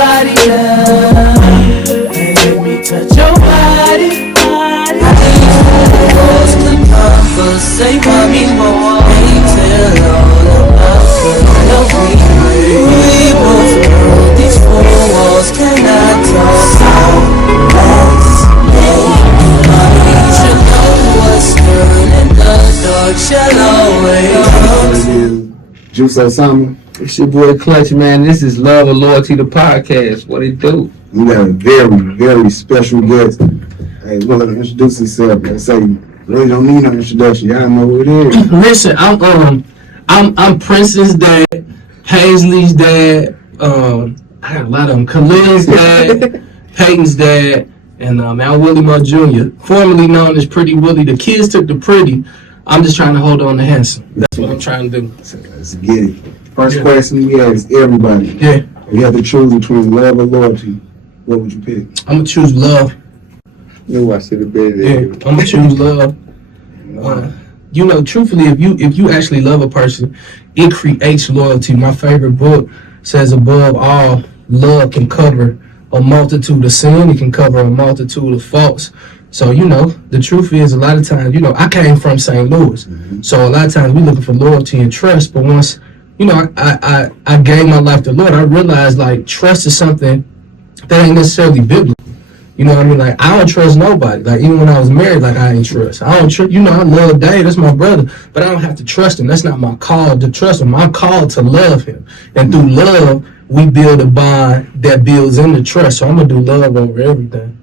body now, and let me touch your body. I need walls to conversate, mommy, more. Ain't tell all about the we both know these four walls cannot talk. So let's make mommy, you know what's good in the dark shall always come. Juice Osama. It's your boy Clutch, man. This is Love and Loyalty, the podcast. What it do? We got a very, very special guest. Hey, we're gonna introduce himself. Let's say, really don't need no introduction. Y'all know who it is. Listen, I'm Prince's dad, Paisley's dad. I got a lot of them. Khalil's dad, Peyton's dad, and now Willie Moore Jr., formerly known as Pretty Willie. The kids took the pretty. I'm just trying to hold on to handsome. That's what I'm trying to do. Let's get it. First question we ask everybody. Yeah. If you have to choose between love or loyalty, what would you pick? I'm gonna choose love. No, I should have been there. Yeah, I'm gonna choose love. You know, truthfully, if you actually love a person, it creates loyalty. My favorite book says, above all, love can cover a multitude of sin. It can cover a multitude of faults. So, you know, the truth is, a lot of times, you know, I came from St. Louis. Mm-hmm. So a lot of times we looking for loyalty and trust. But once, you know, I gave my life to the Lord, I realized, like, trust is something that ain't necessarily biblical. You know what I mean? Like, I don't trust nobody. Like, even when I was married, like, I ain't trust. I don't trust, you know, I love Dave. That's my brother. But I don't have to trust him. That's not my call to trust him. I'm called to love him. And through love, we build a bond that builds into trust. So I'm going to do love over everything.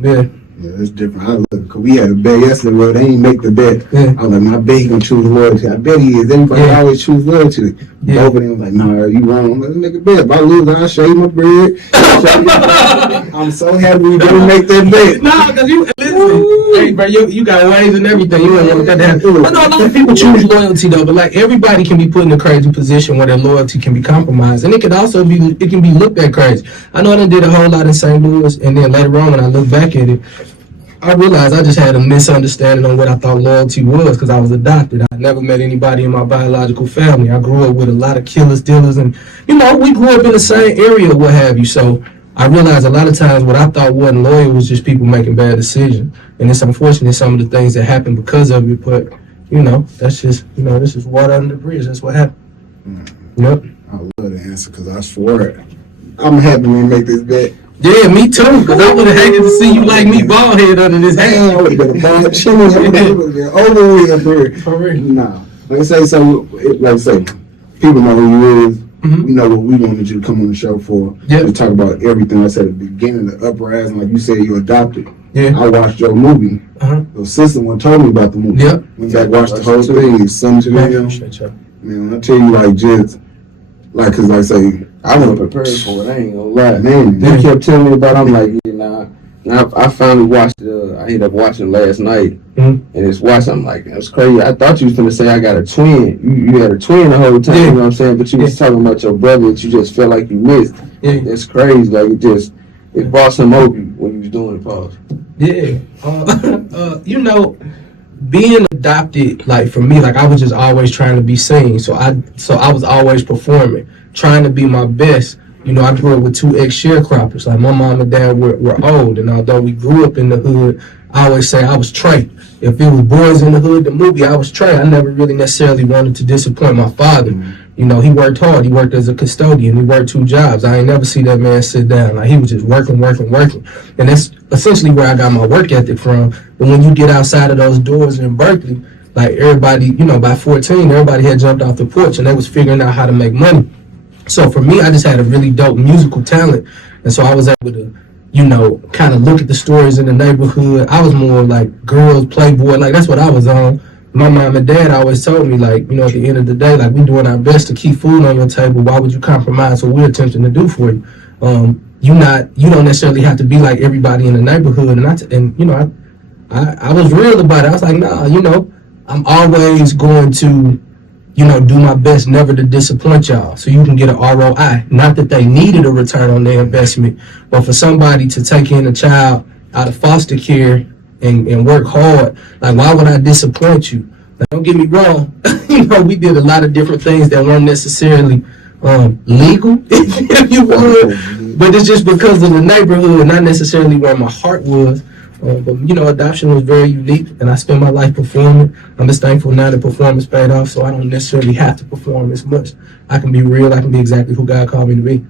Yeah. Yeah, it's different. I look, cause we had a bet yesterday, bro. They ain't make the bet. Yeah. I was like, my bet he gonna choose loyalty. I bet he is. Everybody always choose loyalty. Yeah. Both of them was like, nah, you wrong. I'm like, let's make a bet. If I lose, I'll show you my bread. I'm so happy we didn't make that bet. Nah, cause you listen, hey, bro, you got ways and everything. You don't want that to happen. I know a lot of people choose loyalty though, but like everybody can be put in a crazy position where their loyalty can be compromised, and it can also be looked at crazy. I know I done did a whole lot in St. Louis, and then later on when I look back at it, I realized I just had a misunderstanding on what I thought loyalty was because I was adopted. I never met anybody in my biological family. I grew up with a lot of killers, dealers, and, you know, we grew up in the same area, what have you. So I realized a lot of times what I thought wasn't loyal was just people making bad decisions. And it's unfortunate some of the things that happen because of it, but, you know, that's just, you know, this is water under the bridge. That's what happened. Yep. I love the answer because I swore it. I'm happy we make this bet. Yeah, me too, because I would have hated to see you like me bald head under this hat. I would have got a bald chin over with up here. For real. Nah. Like I say, so, like I say, people know who you is. Mm-hmm. We know what we wanted you to come on the show for. Yep. To talk about everything. I said at the beginning, the uprising, like you said, you adopted. Yeah. I watched your movie. Your sister one told me about the movie. Yep. Went back, watched the whole thing. It's something to man, I tell you, like, just, like, because like I say, I wasn't prepared for it. I ain't gonna lie. Man, they kept telling me about it. I'm like, yeah, nah. And I finally watched it. I ended up watching it last night. And it's watching. I'm like, that's crazy. I thought you was going to say I got a twin. You had a twin the whole time, you know what I'm saying? But you was talking about your brother that you just felt like you missed. Yeah. That's crazy. Like, it brought some hope when you was doing the pause. Yeah. You know, being adopted, like, for me, like, I was just always trying to be seen. So I was always performing, trying to be my best. You know, I grew up with two ex-sharecroppers. Like, my mom and dad were old, and although we grew up in the hood, I always say I was Trey. If it was Boys in the Hood, the movie, I was Trey. I never really necessarily wanted to disappoint my father. You know, he worked hard. He worked as a custodian. He worked 2 jobs. I ain't never see that man sit down. Like, he was just working. And that's essentially where I got my work ethic from. But when you get outside of those doors in Berkeley, like, everybody, you know, by 14, everybody had jumped off the porch, and they was figuring out how to make money. So for me, I just had a really dope musical talent. And so I was able to, you know, kind of look at the stories in the neighborhood. I was more like girls, Playboy, like that's what I was on. My mom and dad always told me, like, you know, at the end of the day, like, we doing our best to keep food on your table. Why would you compromise what we're attempting to do for you? You don't necessarily have to be like everybody in the neighborhood. And you know, I was real about it. I was like, nah, you know, I'm always going to, you know, do my best never to disappoint y'all so you can get an ROI. Not that they needed a return on their investment, but for somebody to take in a child out of foster care and work hard, like, why would I disappoint you? Now, don't get me wrong. You know, we did a lot of different things that weren't necessarily legal, if you would. but it's just because of the neighborhood, not necessarily where my heart was. But you know, adoption was very unique, and I spent my life performing. I'm just thankful now that performance paid off, so I don't necessarily have to perform as much. I can be real. I can be exactly who God called me to be.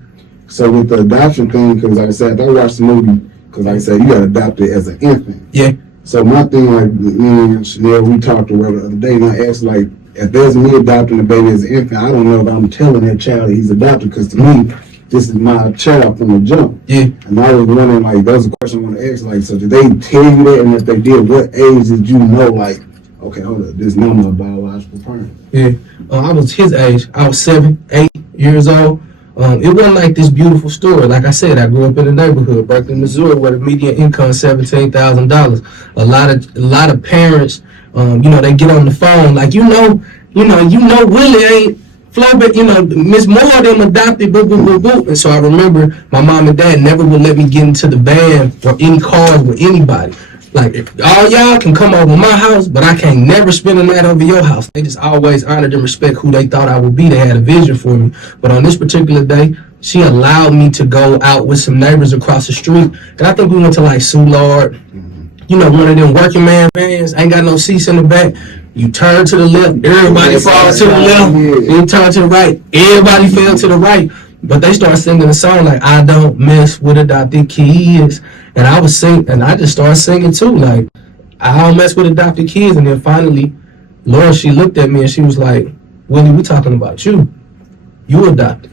So with the adoption thing, because like I said, I watched the movie, because like I said, you got adopted as an infant. Yeah. So my thing, like me and Chanel, we talked or whatever the other day, and I asked, like, if there's me adopting a baby as an infant, I don't know if I'm telling that child that he's adopted, because to me, this is my child from the jump. Yeah. And I was wondering, like, that was a question I want to ask, like, so did they tell you that? And if they did, what age did you know, like, okay, hold up, this is not my biological parent? Yeah. I was his age. I was 7, 8 years old. It wasn't like this beautiful story. Like I said, I grew up in a neighborhood, Berkeley, Missouri, where the median income is $17,000. A lot of parents, you know, they get on the phone like, you know, Willie ain't Flo, you know, Miss Moore them adopted, boo, boo, boo, boo. And so I remember my mom and dad never would let me get into the van or any cars with anybody. Like, all y'all can come over my house, but I can't never spend a night over your house. They just always honored and respect who they thought I would be. They had a vision for me. But on this particular day, she allowed me to go out with some neighbors across the street. And I think we went to like Soulard, you know, one of them working man vans, ain't got no seats in the back. You turn to the left, everybody falls to the left. You turn to the right, everybody fell to the right. But they started singing a song like, I don't mess with adopted kids. And I was singing, and I just started singing too, like, I don't mess with adopted kids. And then finally, Laura, she looked at me and she was like, Willie, we talking about you. You adopted.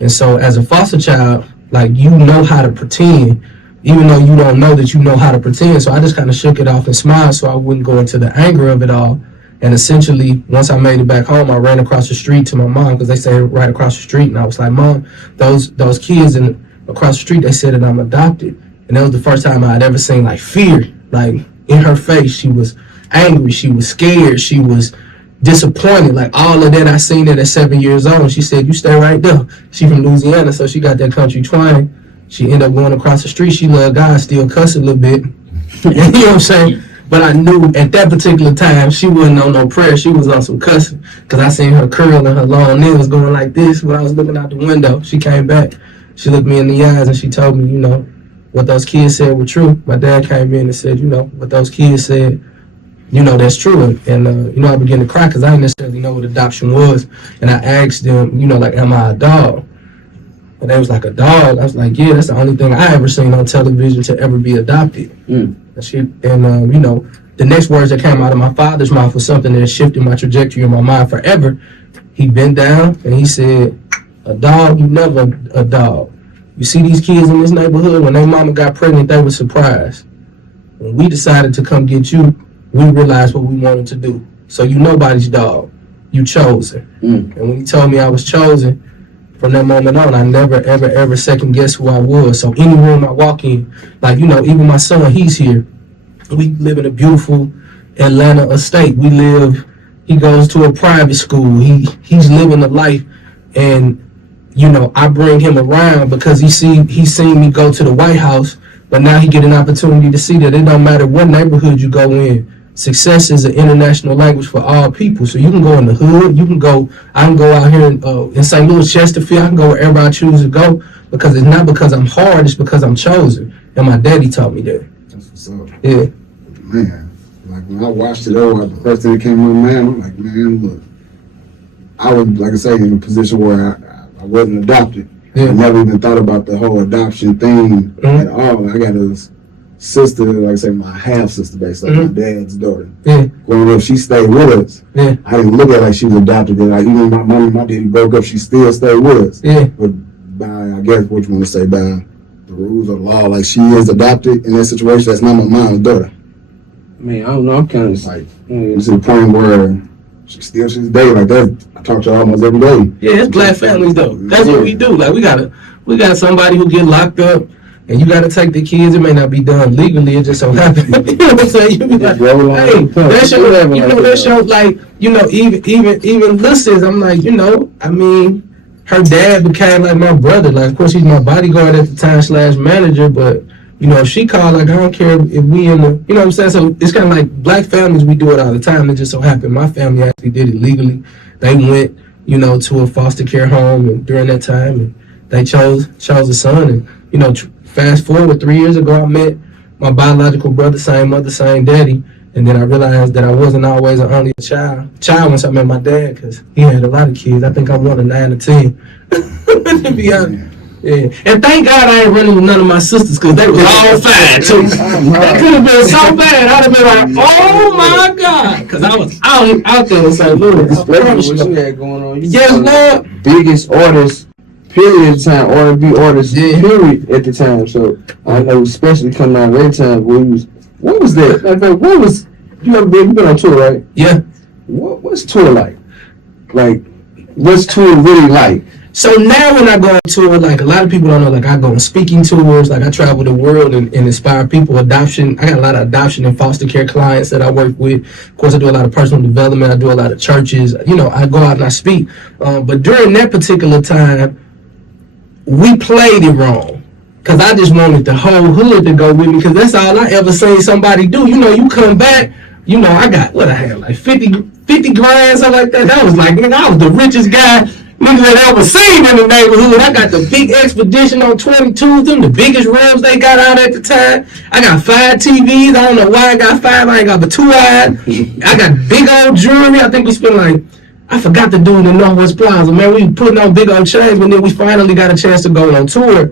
And so as a foster child, like, you know how to pretend, even though you don't know that you know how to pretend. So I just kind of shook it off and smiled so I wouldn't go into the anger of it all. And essentially, once I made it back home, I ran across the street to my mom, because they stayed right across the street. And I was like, Mom, those kids across the street, they said that I'm adopted. And that was the first time I had ever seen, like, fear. Like, in her face, she was angry, she was scared, she was disappointed. Like, all of that, I seen it at 7 years old. She said, you stay right there. She from Louisiana, so she got that country twang. She ended up going across the street. She loved God, still cussing a little bit. You know what I'm saying? But I knew at that particular time, she wasn't on no prayer. She was on some cussing. Because I seen her curl and her long nails going like this when I was looking out the window. She came back. She looked me in the eyes and she told me, you know, what those kids said were true. My dad came in and said, you know, what those kids said, you know, that's true. And you know, I began to cry because I didn't necessarily know what adoption was. And I asked them, you know, like, am I a dog? And they was like, a dog? I was like, yeah, that's the only thing I ever seen on television to ever be adopted. And you know, the next words that came out of my father's mouth was something that shifted my trajectory in my mind forever. He bent down and he said, a dog, you never a dog. You see these kids in this neighborhood, when their mama got pregnant, they were surprised. When we decided to come get you, we realized what we wanted to do. So you nobody's dog. You chosen. And when he told me I was chosen, from that moment on, I never, ever, ever second guess who I was. So any room I walk in, like, you know, even my son, he's here. We live in a beautiful Atlanta estate. He goes to a private school. He's living a life. And, you know, I bring him around because he's seen me go to the White House, but now he get an opportunity to see that it don't matter what neighborhood you go in. Success is an international language for all people. So you can go in the hood, I can go out here in St. Louis, Chesterfield, I can go wherever I choose to go, because it's not because I'm hard, it's because I'm chosen. And my daddy taught me that. That's what's up. Yeah. Man, like, when I watched it over, the first thing that came to my mind, I'm like, man, look, I was, like I say, in a position where I wasn't adopted. Yeah. I never even thought about the whole adoption thing at all. I got a sister, like I say, my half sister, basically, my dad's daughter. Yeah. Growing up, she stayed with us. Yeah. I didn't look at her like she was adopted. Like, even my mom and my daddy broke up, she still stayed with us. Yeah. But by, I guess, what you want to say, by the rules of law, like, she is adopted in that situation. That's not my mom's daughter. I mean, I don't know. I'm kind of Like, it's to the point where she's dating like that. I talk to her almost every day. Yeah, it's black families though. That's what we do. Like, we got somebody who get locked up, and you gotta take the kids. It may not be done legally. It just so happens. You know what I'm saying? You be like, hey, that show, like, you know, even listeners. I'm like, you know, I mean, her dad became like my brother. Like, of course, he's my bodyguard at the time / manager, but. You know, if she called, like, I don't care if we in the, you know what I'm saying? So it's kind of like black families, we do it all the time. It just so happened my family actually did it legally. They went, you know, to a foster care home and during that time. And they chose a son. And you know, fast forward 3 years ago, I met my biological brother, same mother, same daddy. And then I realized that I wasn't always an only child once I met my dad, because he had a lot of kids. I think I'm one of 9 or 10, to be honest. Yeah. And thank God I ain't running with none of my sisters, because they were all fine, too. That could have been so bad. I'd have been like, oh, my God. Because I was out there in St. Louis. Especially what you had going on. You Yes, Lord. biggest artists, period, at the time. R&B artists, period, at the time. So I know, especially coming out of that time, what was that? Like, you been on tour, right? Yeah. What's tour like? Like, what's tour really like? So now when I go on tour, like a lot of people don't know, like I go on speaking tours, like I travel the world and inspire people. Adoption, I got a lot of adoption and foster care clients that I work with. Of course, I do a lot of personal development. I do a lot of churches. You know, I go out and I speak. But during that particular time, we played it wrong. Because I just wanted the whole hood to go with me, because that's all I ever seen somebody do. You know, you come back, you know, I got, what I had, like 50 grand, something like that. That was like, nigga, I was the richest guy niggas had ever seen in the neighborhood. I got the big Expedition on 22s, them the biggest rims they got out at the time. I got 5 TVs. I don't know why I got 5. I ain't got but 2 eyes. I got big old jewelry. I think we spent like, I forgot to do in the Northwest Plaza. Man, we putting on big old chains, but then we finally got a chance to go on tour.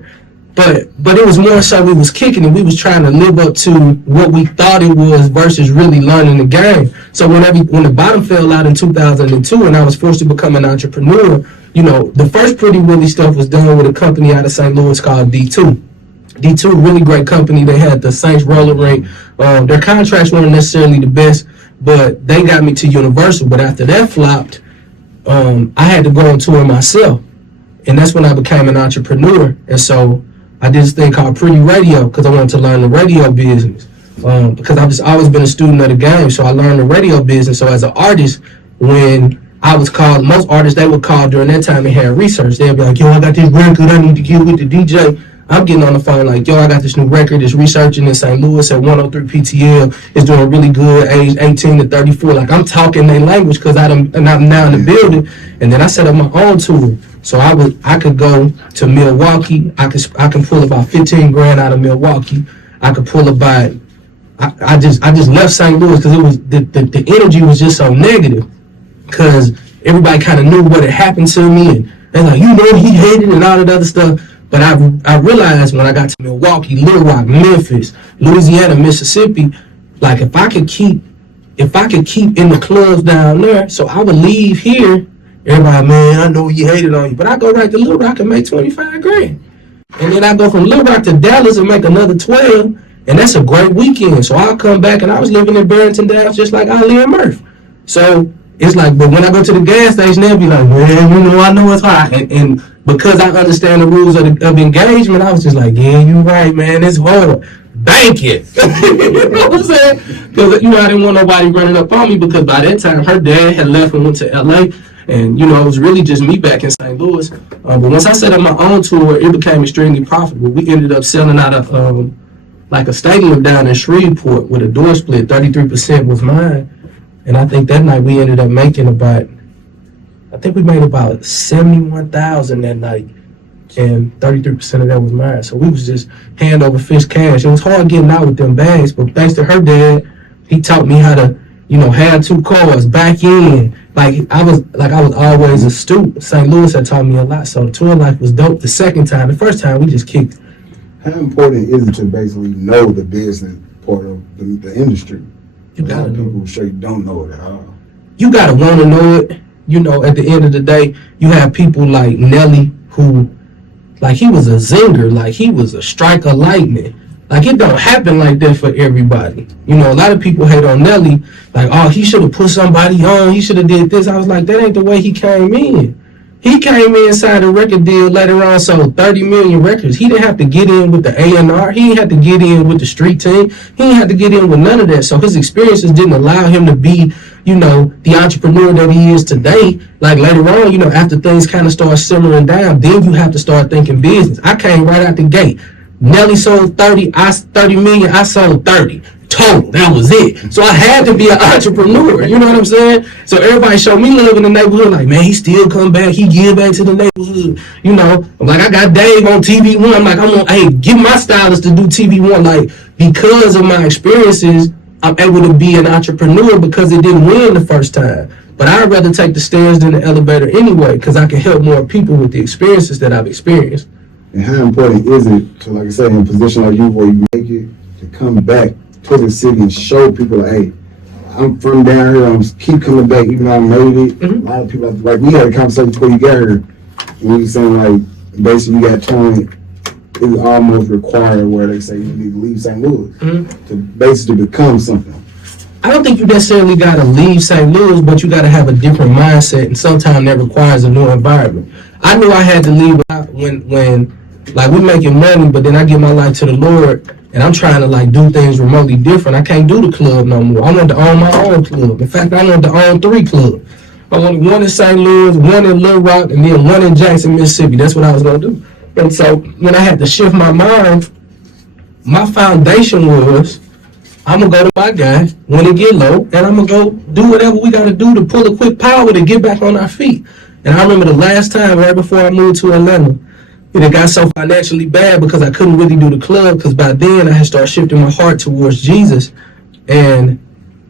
But it was more so we was kicking and we was trying to live up to what we thought it was versus really learning the game. So when the bottom fell out in 2002 and I was forced to become an entrepreneur, you know, the first Pretty Willie stuff was done with a company out of St. Louis called D2. D2, really great company. They had the Saints roller rink. Their contracts weren't necessarily the best, but they got me to Universal. But after that flopped, I had to go on tour myself. And that's when I became an entrepreneur. And so I did this thing called Pretty Radio because I wanted to learn the radio business. Because I've just always been a student of the game, so I learned the radio business. So as an artist, when I was called, most artists, they would call during that time and had research. They'd be like, yo, I got this record, I need to get with the DJ. I'm getting on the phone like, yo, I got this new record, it's researching in St. Louis at 103 PTL. It's doing really good, age 18 to 34. Like, I'm talking their language because I'm now in the building. And then I set up my own tour. So I could go to Milwaukee. I can pull about 15 grand out of Milwaukee. I could pull about, I just left St. Louis because it was the energy was just so negative. Because everybody kind of knew what had happened to me, and they're like, you know, he hated and all that other stuff. But I realized when I got to Milwaukee, Little Rock, Memphis, Louisiana, Mississippi, like if I could keep in the clubs down there, so I would leave here. Everybody, man, I know you hated on you, but I go right to Little Rock and make 25 grand. And then I go from Little Rock to Dallas and make another 12, and that's a great weekend. So I'll come back, and I was living in Barrington, Dallas, just like Ali and Murph. So it's like, but when I go to the gas station, they'll be like, well, you know, I know it's hot. And because I understand the rules of engagement, I was just like, yeah, you're right, man, it's hard. Bank it. You know what I'm saying? Because, you know, I didn't want nobody running up on me because by that time, her dad had left and went to L.A., and, you know, it was really just me back in St. Louis. But once I set up my own tour, it became extremely profitable. We ended up selling out of, like a stadium down in Shreveport with a door split. 33% was mine. And I think that night we ended up making about $71,000 that night. And 33% of that was mine. So we was just hand over fist cash. It was hard getting out with them bags, but thanks to her dad, he taught me how to, you know, have 2 cars, back in. I was always a student. St. Louis had taught me a lot, so the tour life was dope. The second time, the first time we just kicked. How important is it to basically know the business part of the industry? You gotta know. People straight don't know it at all. You gotta want to know it. You know, at the end of the day, you have people like Nelly who, like, he was a zinger, like he was a strike of lightning. Like, it don't happen like that for everybody. You know, a lot of people hate on Nelly, like, oh, he should have put somebody on, he should have did this. I was like, that ain't the way he came in. He came in, signed a record deal, later on sold 30 million records. He didn't have to get in with the A&R. He didn't have to get in with the street team. He didn't have to get in with none of that. So his experiences didn't allow him to be, you know, the entrepreneur that he is today. Like, later on, you know, after things kind of start simmering down, then you have to start thinking business. I came right out the gate. Nelly sold 30 million, I sold 30. total. That was it. So I had to be an entrepreneur. You know what I'm saying? So everybody showed me love in the neighborhood. Like, man, he still come back. He give back to the neighborhood. You know, like I got Dave on TV One. I'm like, hey, give my stylist to do TV One. Like, because of my experiences, I'm able to be an entrepreneur because it didn't win the first time. But I'd rather take the stairs than the elevator anyway, because I can help more people with the experiences that I've experienced. And how important is it to, like I said, in a position like you where you make it, to come back to the city and show people, like, hey, I'm from down here, I'm keep coming back even though I made it. Mm-hmm. A lot of people, like we had a conversation before you got here, and we were saying, like, basically you got told it's almost required where they say you need to leave St. Louis to basically become something. I don't think you necessarily got to leave St. Louis, but you got to have a different mindset, and sometimes that requires a new environment. I knew I had to leave when like, we making money, but then I give my life to the Lord, and I'm trying to, like, do things remotely different. I can't do the club no more. I want to own my own club. In fact, I want to own 3 clubs. I want one in St. Louis, one in Little Rock, and then one in Jackson, Mississippi. That's what I was going to do. And so when I had to shift my mind, my foundation was, I'm going to go to my guy when it get low, and I'm going to go do whatever we got to do to pull a quick power to get back on our feet. And I remember the last time, right before I moved to Atlanta, it got so financially bad because I couldn't really do the club, because by then I had started shifting my heart towards Jesus. And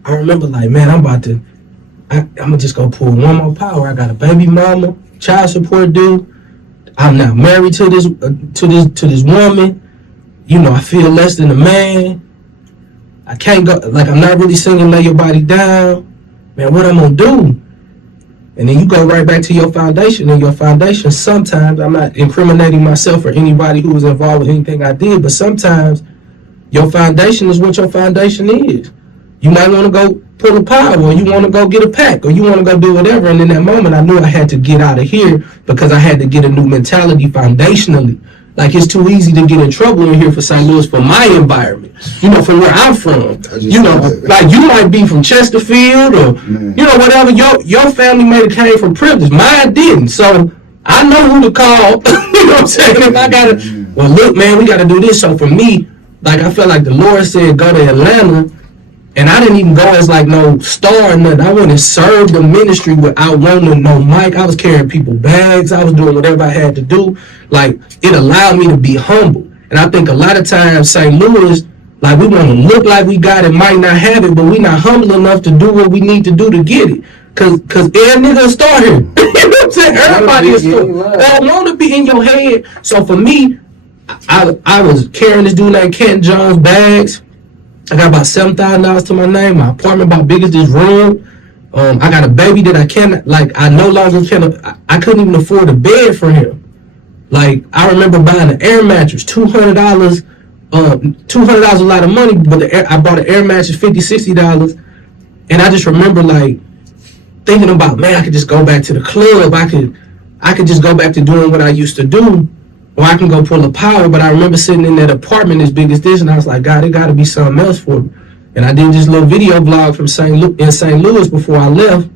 I remember, like, man, I'm going to just go pull one more power. I got a baby mama, child support due. I'm now married to this woman. You know, I feel less than a man. I can't go, like, I'm not really singing Lay Your Body Down. Man, what I'm going to do? And then you go right back to your foundation. And your foundation, sometimes, I'm not incriminating myself or anybody who was involved with anything I did, but sometimes your foundation is what your foundation is. You might want to go pull a power, or you want to go get a pack, or you want to go do whatever. And in that moment, I knew I had to get out of here because I had to get a new mentality foundationally. Like, it's too easy to get in trouble in here for St. Louis, for my environment. You know, from where I'm from. You know, like, you might be from Chesterfield or, you know, whatever. Your family may have came from privilege. Mine didn't. So I know who to call. You know what I'm saying? If I got to, well, look, man, we got to do this. So for me, like, I felt like the Lord said, go to Atlanta. And I didn't even go as, like, no star or nothing. I went and served the ministry without wanting no mic. I was carrying people bags. I was doing whatever I had to do. Like, it allowed me to be humble. And I think a lot of times St. Louis, like, we want to look like we got it, might not have it, but we not humble enough to do what we need to do to get it. Cause every nigga a star here. You know what I'm saying? Everybody is star. I want to be in your head. So for me, I was carrying this dude named Kent Jones bags. I got about $7,000 to my name. My apartment about big as this room. I got a baby that I can't, like, I no longer can, I couldn't even afford a bed for him. Like, I remember buying an air mattress, $200. $200 a lot of money, but I bought an air mattress, $50, $60. And I just remember, like, thinking about, man, I could just go back to the club. I could just go back to doing what I used to do. Or I can go pull a power, but I remember sitting in that apartment as big as this, and I was like, God, it got to be something else for me. And I did this little video vlog from St. Louis before I left,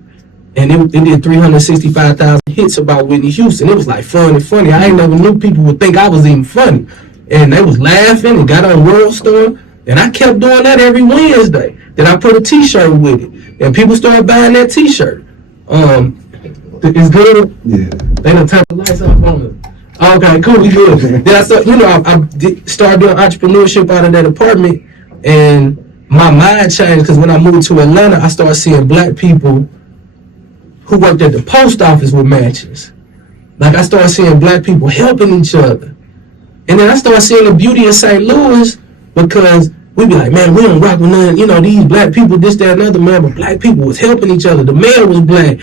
and it did 365,000 hits about Whitney Houston. It was like fun and funny. I ain't never knew people would think I was even funny. And they was laughing and got on World Star, and I kept doing that every Wednesday. Then I put a t-shirt with it, and people started buying that t-shirt. It's good? Yeah. They done turned the lights off on it. Okay, cool, we good. Then I started, started doing entrepreneurship out of that apartment, and my mind changed because when I moved to Atlanta, I started seeing black people who worked at the post office with matches. Like, I started seeing black people helping each other. And then I started seeing the beauty in St. Louis because we be like, man, we don't rock with none, these black people, this, that, and other, man, but black people was helping each other. The mayor was black,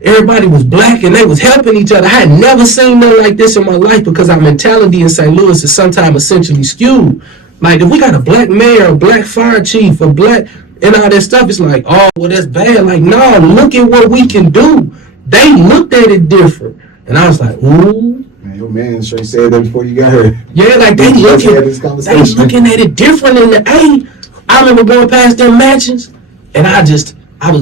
everybody was black and they was helping each other. I had never seen nothing like this in my life because our mentality in St. Louis is sometimes essentially skewed. Like, if we got a black mayor, a black fire chief, a black, and all that stuff, it's like, oh, well, that's bad. Like, no, look at what we can do. They looked at it different. And I was like, ooh. Man, your man straight said that before you got here. Yeah, like, they looking at it different in the A. I remember going past them mansions, and I was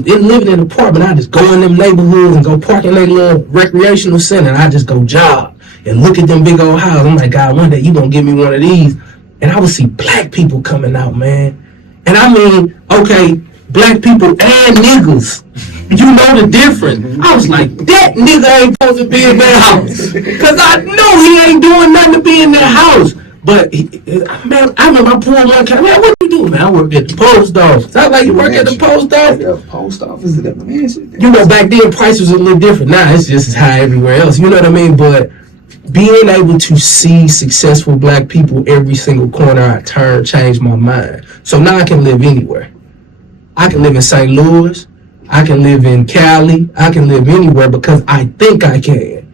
living in an apartment. I just go in them neighborhoods and go park in their little recreational center, and I just go jog and look at them big old houses. I'm like, God, one day you gonna give me one of these. And I would see black people coming out, man. And I mean, okay, black people and niggas. You know the difference. I was like, that nigga ain't supposed to be in that house. Because I know he ain't doing nothing to be in that house. But, man, I remember I pulled one kind, man, what you do, man? I work at the post office. I was like, you work at the post office? The post office is the mansion. You know, back then, prices was a little different. Now, it's just as high everywhere else. You know what I mean? But being able to see successful black people every single corner I turn changed my mind. So now I can live anywhere. I can live in St. Louis. I can live in Cali. I can live anywhere because I think I can.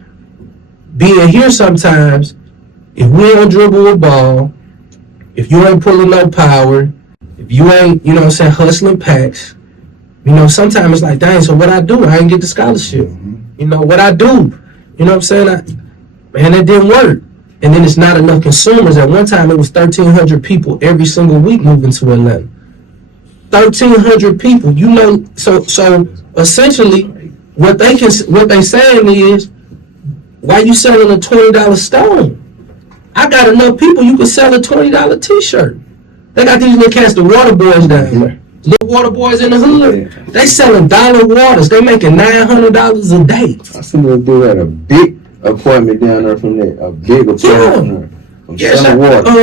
Being here sometimes, if we don't dribble a ball, if you ain't pulling no power, if you ain't, you know what I'm saying, hustling packs, you know, sometimes it's like, dang, so what I do? I ain't get the scholarship. You know, what I do? You know what I'm saying? Man, that didn't work. And then it's not enough consumers. At one time, it was 1,300 people every single week moving to Atlanta. 1,300 people, you know, so essentially what they saying is, why you selling a $20 stone? I got enough people you can sell a $20 t-shirt. They got these little cats, the water boys down there. Little water boys in the hood. They selling dollar waters. They making $900 a day. I seen them do at a big appointment down there from there. A big appointment. Yeah,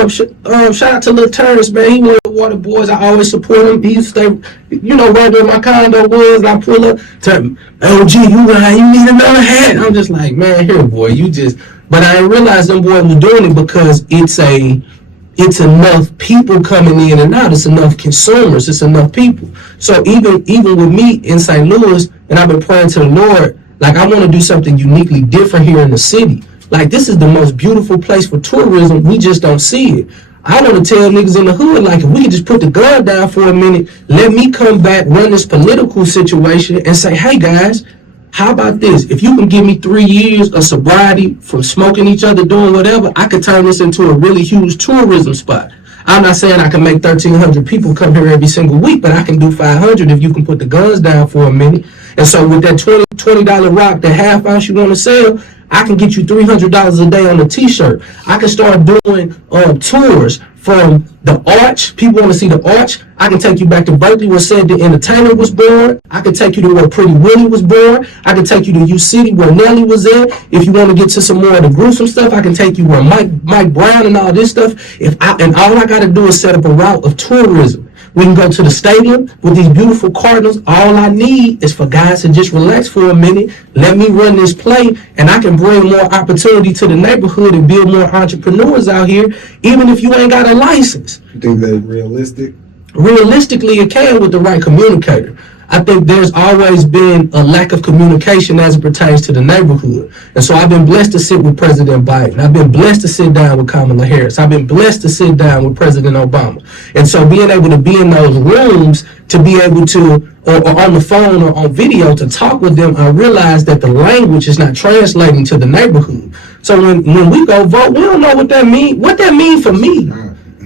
shout out to Lil Terrence, man. He one of the water boys. I always support him. He used to stay, you know, right where my condo was. I pull up to him, OG, you need another hat. I'm just like, man, here, boy, you just. But I didn't realize them boys was doing it because it's enough people coming in and out. It's enough consumers. It's enough people. So even with me in St. Louis, and I've been praying to the Lord, like I want to do something uniquely different here in the city. Like, this is the most beautiful place for tourism. We just don't see it. I want to tell niggas in the hood, like, if we could just put the gun down for a minute, let me come back, run this political situation, and say, hey, guys, how about this? If you can give me 3 years of sobriety from smoking each other, doing whatever, I could turn this into a really huge tourism spot. I'm not saying I can make 1,300 people come here every single week, but I can do 500 if you can put the guns down for a minute. And so with that $20 rock, that half ounce you want to sell, I can get you $300 a day on a t-shirt. I can start doing tours from the Arch. People want to see the Arch. I can take you back to Berkeley where Said the Entertainer was born. I can take you to where Pretty Willie was born. I can take you to U City where Nelly was at. If you want to get to some more of the gruesome stuff, I can take you where Mike Brown and all this stuff. And all I got to do is set up a route of tourism. We can go to the stadium with these beautiful Cardinals. All I need is for guys to just relax for a minute, let me run this play, and I can bring more opportunity to the neighborhood and build more entrepreneurs out here, even if you ain't got a license. You think that's realistic? Realistically, it can with the right communicator. I think there's always been a lack of communication as it pertains to the neighborhood. And so I've been blessed to sit with President Biden. I've been blessed to sit down with Kamala Harris. I've been blessed to sit down with President Obama. And so being able to be in those rooms, to be able to, or on the phone or on video, to talk with them, I realized that the language is not translating to the neighborhood. So when we go vote, we don't know what that means. What that means for me,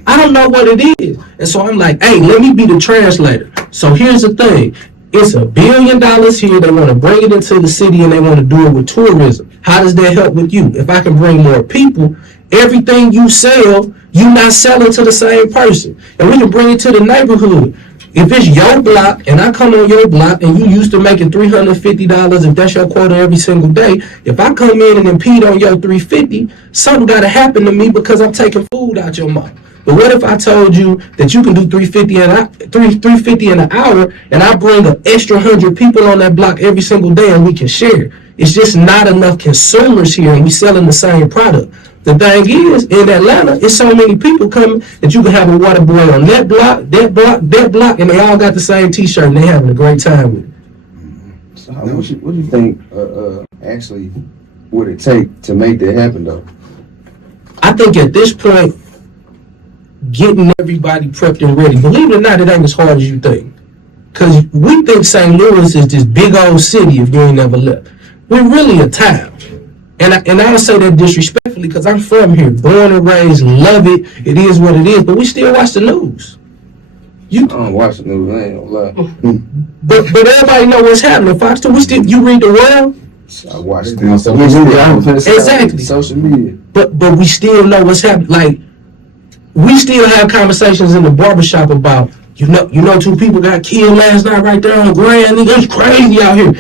I don't know what it is. And so I'm like, hey, let me be the translator. So here's the thing. It's $1 billion here. They want to bring it into the city and they want to do it with tourism. How does that help with you? If I can bring more people, everything you sell, you're not selling to the same person. And we can bring it to the neighborhood. If it's your block and I come on your block and you used to making $350 if that's your quota every single day, if I come in and impede on your $350, something got to happen to me because I'm taking food out your mouth. But what if I told you that you can do $350 an hour, and I bring an extra 100 people on that block every single day, and we can share? It's just not enough consumers here, and we selling the same product. The thing is, in Atlanta, it's so many people coming that you can have a water boy on that block, and they all got the same T-shirt, and they having a great time with it. So what do you think actually would it take to make that happen, though? I think at this point, getting everybody prepped and ready. Believe it or not, it ain't as hard as you think. Because we think St. Louis is this big old city if you ain't never left. We're really a town. And I don't say that disrespectfully because I'm from here, born and raised, love it. It is what it is, but we still watch the news. I don't watch the news, I ain't gonna lie. But everybody know what's happening. Fox 2, you read the world? I watch the social media. Exactly. Social media. But we still know what's happening. Like, we still have conversations in the barbershop about, you know, 2 people got killed last night right there on Grand. Nigga, it's crazy out here.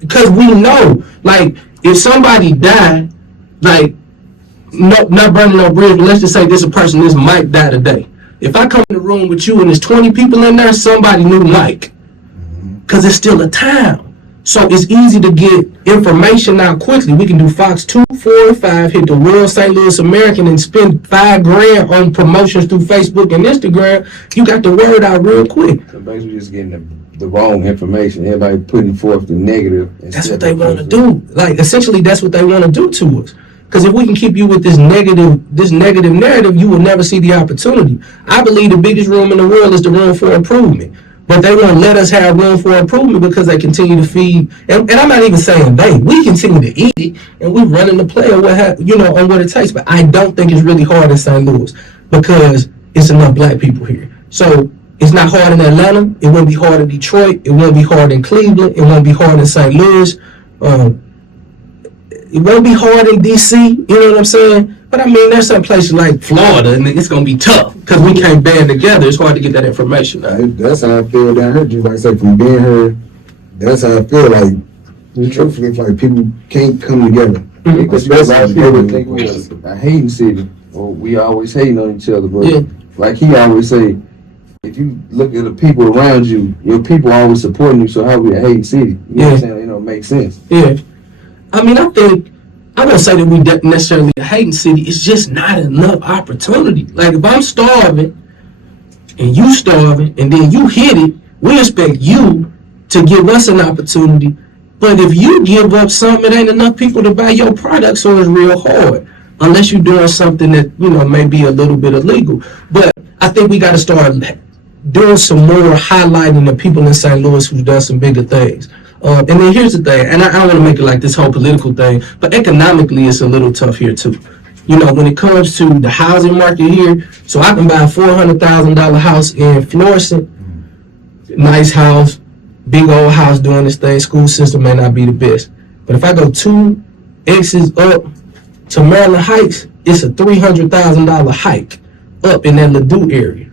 Because we know, like, if somebody died, like, no, not burning no bridge, but let's just say this Mike died today. If I come in the room with you and there's 20 people in there, somebody knew Mike. Because it's still a town. So it's easy to get information out quickly. We can do Fox 2, 4, and 5, hit the World St. Louis American and spend $5,000 on promotions through Facebook and Instagram. You got the word out real quick. So basically just getting the wrong information. Everybody putting forth the negative. That's what they want to do. Like, essentially, that's what they want to do to us. Because if we can keep you with this negative narrative, you will never see the opportunity. I believe the biggest room in the world is the room for improvement. But they won't let us have room for improvement because they continue to feed. And I'm not even saying we continue to eat it, and we're running the play on what it takes. But I don't think it's really hard in St. Louis because it's enough black people here. So it's not hard in Atlanta. It won't be hard in Detroit. It won't be hard in Cleveland. It won't be hard in St. Louis. It won't be hard in D.C., you know what I'm saying? But I mean, there's some places like Florida, and it's going to be tough because we can't band together. It's hard to get that information out. That's how I feel down here. Just like I said, from being here, that's how I feel. Like, truthfully, it's like people can't come together. Because a lot of people think we're a hating city, or we always hating on each other. But like he always say, if you look at the people around you, your people always supporting you. So how we a hating city? You know what I'm saying? It makes sense. Yeah. I mean, I won't say that we necessarily a hating city. It's just not enough opportunity. Like, if I'm starving and you starving and then you hit it, we expect you to give us an opportunity. But if you give up something, it ain't enough people to buy your product, so it's real hard. Unless you're doing something that, may be a little bit illegal. But I think we got to start doing some more highlighting the people in St. Louis who've done some bigger things. And then here's the thing, and I don't want to make it like this whole political thing, but economically it's a little tough here too. When it comes to the housing market here, so I can buy a $400,000 house in Florissant, nice house, big old house doing this thing, school system may not be the best. But if I go 2 exits up to Maryland Heights, it's a $300,000 hike up in that Ladue area.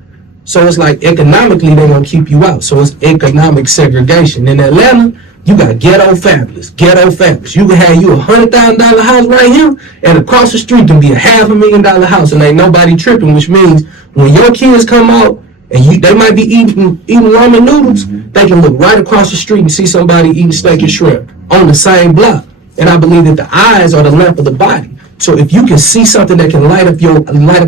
So it's like economically they're going to keep you out. So it's economic segregation. In Atlanta, you got ghetto fabulous. You can have you a $100,000 house right here, and across the street can be a $500,000 house, and ain't nobody tripping. Which means when your kids come out and they might be eating ramen noodles, they can look right across the street and see somebody eating steak and shrimp on the same block. And I believe that the eyes are the lamp of the body. So if you can see something that can light up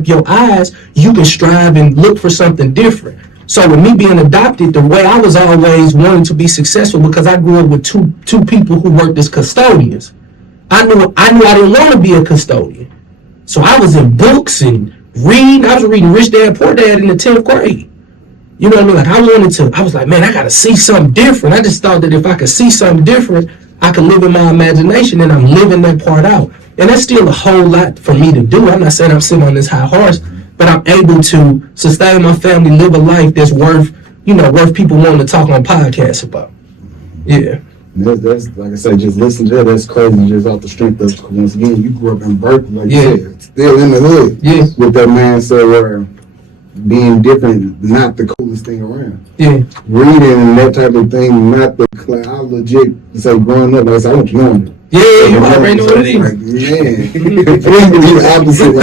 your eyes, you can strive and look for something different. So with me being adopted, the way I was always wanting to be successful, because I grew up with two people who worked as custodians. I knew I didn't want to be a custodian. So I was in books and reading. I was reading Rich Dad Poor Dad in the 10th grade. You know what I mean? Like I was like, man, I got to see something different. I just thought that if I could see something different, I could live in my imagination, and I'm living that part out. And that's still a whole lot for me to do. I'm not saying I'm sitting on this high horse, but I'm able to sustain my family, live a life that's worth people wanting to talk on podcasts about. Yeah. That's like I said, just listen to that. That's crazy. Just off the strength of, once again, you grew up in Berkeley, like you said, still in the hood. Yeah. With that mindset where being different, not the coolest thing around. Yeah. Reading and that type of thing, not the I legit say growing up, like I said, I went to London. Yeah, you already know what it is. Like, man, completely the opposite.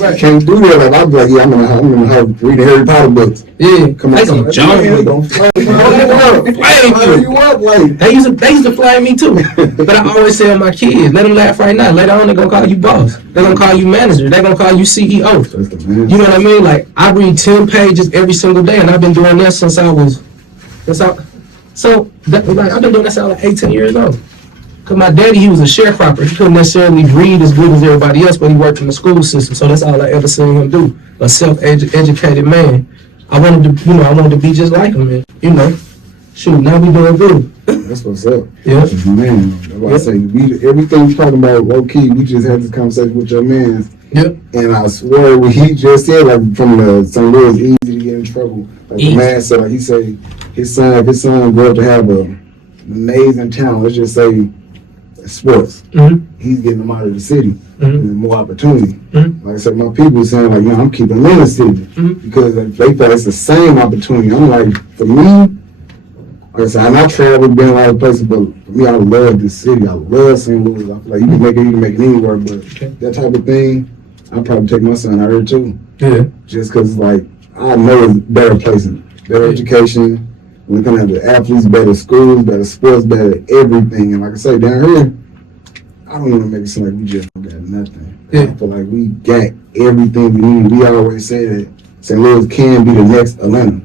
Like, can't do that. Like, I'd be like, yeah, I'm in the house reading Harry Potter books. Yeah, come on, some junk. They used to flame me too. But I always tell my kids, let them laugh right now. Later on, they're gonna call you boss. They're gonna call you manager. They're gonna call you CEO. You know what I mean? Like, I read 10 pages every single day, and I've been doing that since I've been doing that since I was like 18 years old. Cause my daddy, he was a sharecropper. He couldn't necessarily read as good as everybody else, but he worked in the school system. So that's all I ever seen him do. A self-educated man. I wanted to be just like him, man. Shoot, now we doing good. That's what's up. Yeah. Man, that's why I say, everything we talking about low key, we just had this conversation with your man. Yep. And I swear what he just said, like from the St. Louis, easy to get in trouble. Like the man said, like he said, his son grew up to have an amazing talent. Let's just say sports. Mm-hmm. He's getting them out of the city. Mm-hmm. More opportunity. Mm-hmm. like I said, my people saying like, I'm keeping them in the city because if they feel it's the same opportunity. I'm like, for me, like I said, and I traveled, been a lot of places, but for me, I love this city. I love St. Louis. I feel like you can make it anywhere, but that type of thing, I'd probably take my son out here too. Yeah. Just because, like, I know it's better places, better education. When it comes to the athletes, better schools, better sports, better everything. And like I say, down here, I don't want to make it seem like we just don't got nothing. Yeah. I feel like we got everything we need. We always say that St. Louis can be the next Atlanta.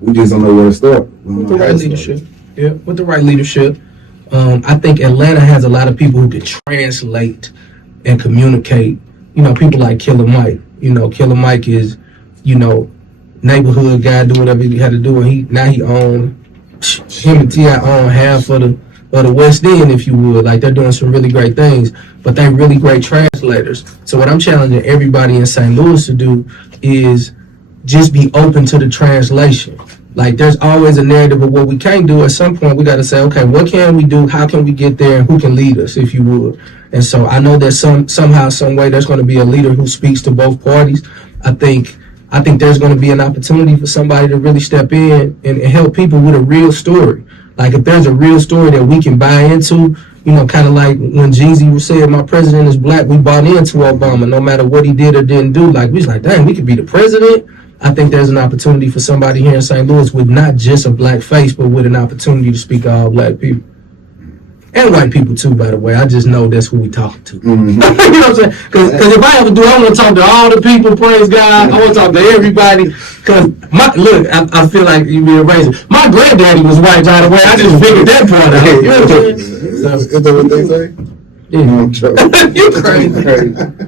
We just don't know where to start. With the right leadership. Yeah, with the right leadership. I think Atlanta has a lot of people who can translate and communicate. People like Killer Mike. Killer Mike is, neighborhood guy, do whatever he had to do, and he own, him and T.I. own half of the West End, if you would. Like, they're doing some really great things, but they're really great translators. So what I'm challenging everybody in St. Louis to do is just be open to the translation. Like, there's always a narrative of what we can't do. At some point, we got to say, okay, what can we do? How can we get there? And who can lead us, if you would? And so I know that somehow, some way, there's going to be a leader who speaks to both parties. I think there's going to be an opportunity for somebody to really step in and help people with a real story. Like, if there's a real story that we can buy into, kind of like when Jeezy said, my president is black, we bought into Obama, no matter what he did or didn't do. Like, we was like, dang, we could be the president. I think there's an opportunity for somebody here in St. Louis with not just a black face, but with an opportunity to speak to all black people. And white people too, by the way. I just know that's who we talking to. You know what I'm saying? Because if I ever do, I want to talk to all the people, praise God. I want to talk to everybody. Because, I feel like you be amazing. My granddaddy was white, by the way. I just figured that part out. You know what I'm saying? Is that what they say? Yeah. You crazy.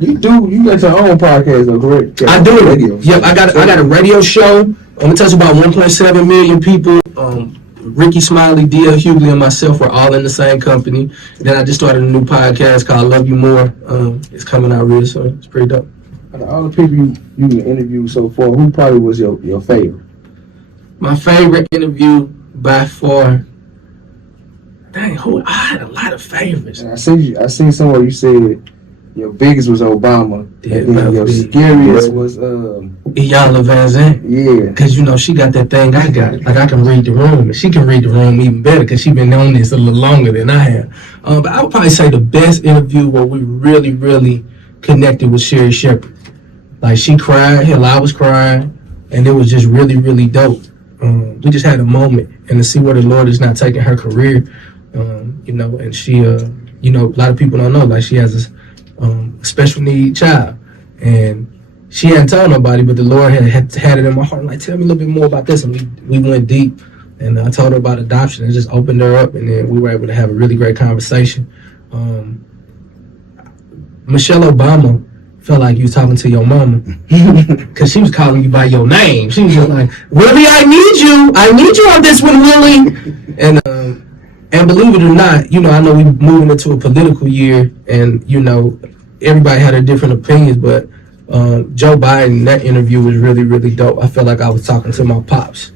You got your own podcast, though, correct? I do. Yep, I got a radio show. I'm gonna tell you about 1.7 million people. Ricky Smiley, D.L. Hughley, and myself were all in the same company. Then I just started a new podcast called Love You More. It's coming out real soon. It's pretty dope. Out of all the people you interviewed so far, who probably was your favorite? My favorite interview by far. Dang, I had a lot of favorites. And I seen somewhere you said your biggest was Obama. Yeah, and then your scariest was Iyanla Vanzant. Yeah. Because, she got that thing I got. Like, I can read the room. And she can read the room even better because she's been on this a little longer than I have. But I would probably say the best interview where we really, really connected with Sherri Shepherd. Like, she cried. Hell, I was crying. And it was just really, really dope. We just had a moment. And to see where the Lord is now taking her career, and she, a lot of people don't know, like, she has a special need child. And she hadn't told nobody, but the Lord had it in my heart. Like, tell me a little bit more about this. And we went deep. And I told her about adoption and just opened her up. And then we were able to have a really great conversation. Michelle Obama felt like you was talking to your mama because she was calling you by your name. She was just like, Willie, I need you on this one, Willie. And believe it or not, I know we're moving into a political year, and everybody had their different opinions, but Joe Biden, that interview was really, really dope. I felt like I was talking to my pops,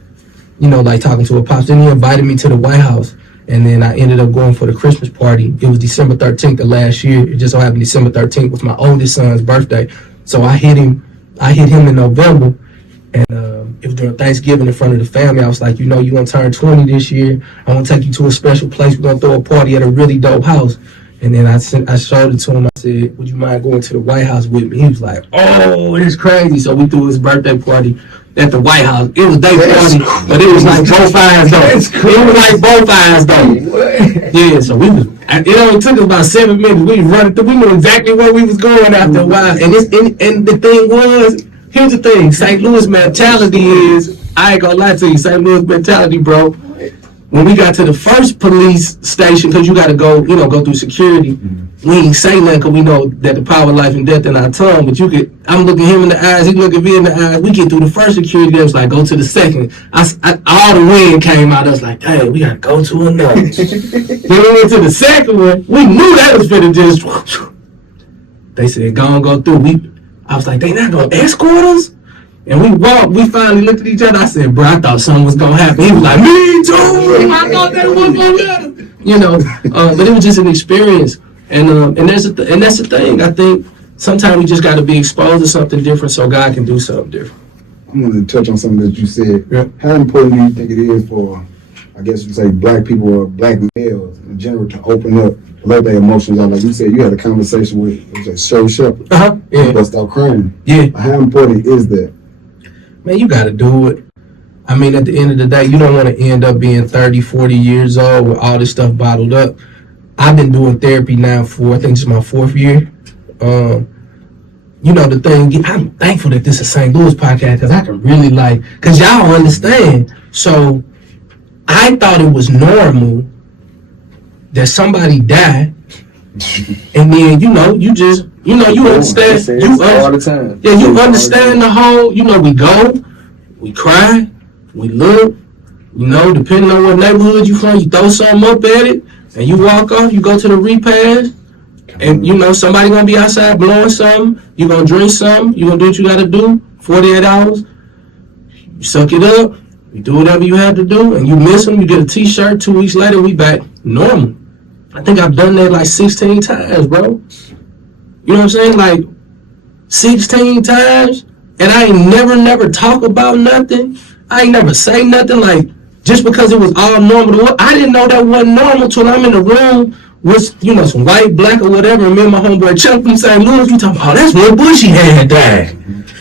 like talking to a pops. Then he invited me to the White House. And then I ended up going for the Christmas party. It was December 13th of last year. It just so happened December 13th was my oldest son's birthday. So I hit him in November. And it was during Thanksgiving in front of the family. I was like, you're going to turn 20 this year. I want to take you to a special place. We're going to throw a party at a really dope house. And then I showed it to him. I said, would you mind going to the White House with me? He was like, oh, it's crazy. So we threw his birthday party at the White House. It was day party, but it was like both eyes though. It was like both eyes though. Yeah, so it only took us about 7 minutes. We was running through. We knew exactly where we was going after a while. And the thing was, here's the thing, St. Louis mentality is, I ain't gonna lie to you, St. Louis mentality, bro. When we got to the first police station, because you got to go through security, we ain't say nothing because we know that the power of life and death in our tongue. But I'm looking him in the eyes, he looking me in the eyes. We get through the first security, they was like, go to the second. All the wind came out. I was like, dang, we got to go to another. Then we went to the second one. We knew that was finna just. They said, go through. I was like, they not going to escort us? And we finally looked at each other. I said, bro, I thought something was going to happen. He was like, me too. I thought that was going to happen. But it was just an experience. And that's the thing. I think sometimes we just got to be exposed to something different so God can do something different. I'm going to touch on something that you said. Yeah. How important do you think it is for, I guess you'd say, black people or black males in general to open up, let their emotions out? Like you said, you had a conversation with Sherry Shepherd. Yeah. But start crying. Yeah. How important is that? Man, you got to do it. I mean, at the end of the day, you don't want to end up being 30, 40 years old with all this stuff bottled up. I've been doing therapy now for, I think it's my 4th year. You know, the thing, I'm thankful that this is St. Louis podcast because I can really because y'all understand. So I thought it was normal that somebody died and then, you understand. All the time. Yeah, you understand the whole, we go, we cry, we look, depending on what neighborhood you from, you throw something up at it and you walk off, you go to the repast. And somebody gonna be outside blowing something. You gonna drink something. You gonna do what you gotta do. 48 hours. You suck it up. You do whatever you have to do, and you miss them. You get a T-shirt. 2 weeks later, we back normal. I think I've done that 16 times, bro. You know what I'm saying? 16 times, and I ain't never talk about nothing. I ain't never say nothing. Just because it was all normal. I didn't know that wasn't normal till I'm in the room with, some white, black, or whatever, and me and my homeboy Chuck from St. Louis, we talking, oh, that's when Bushy had died.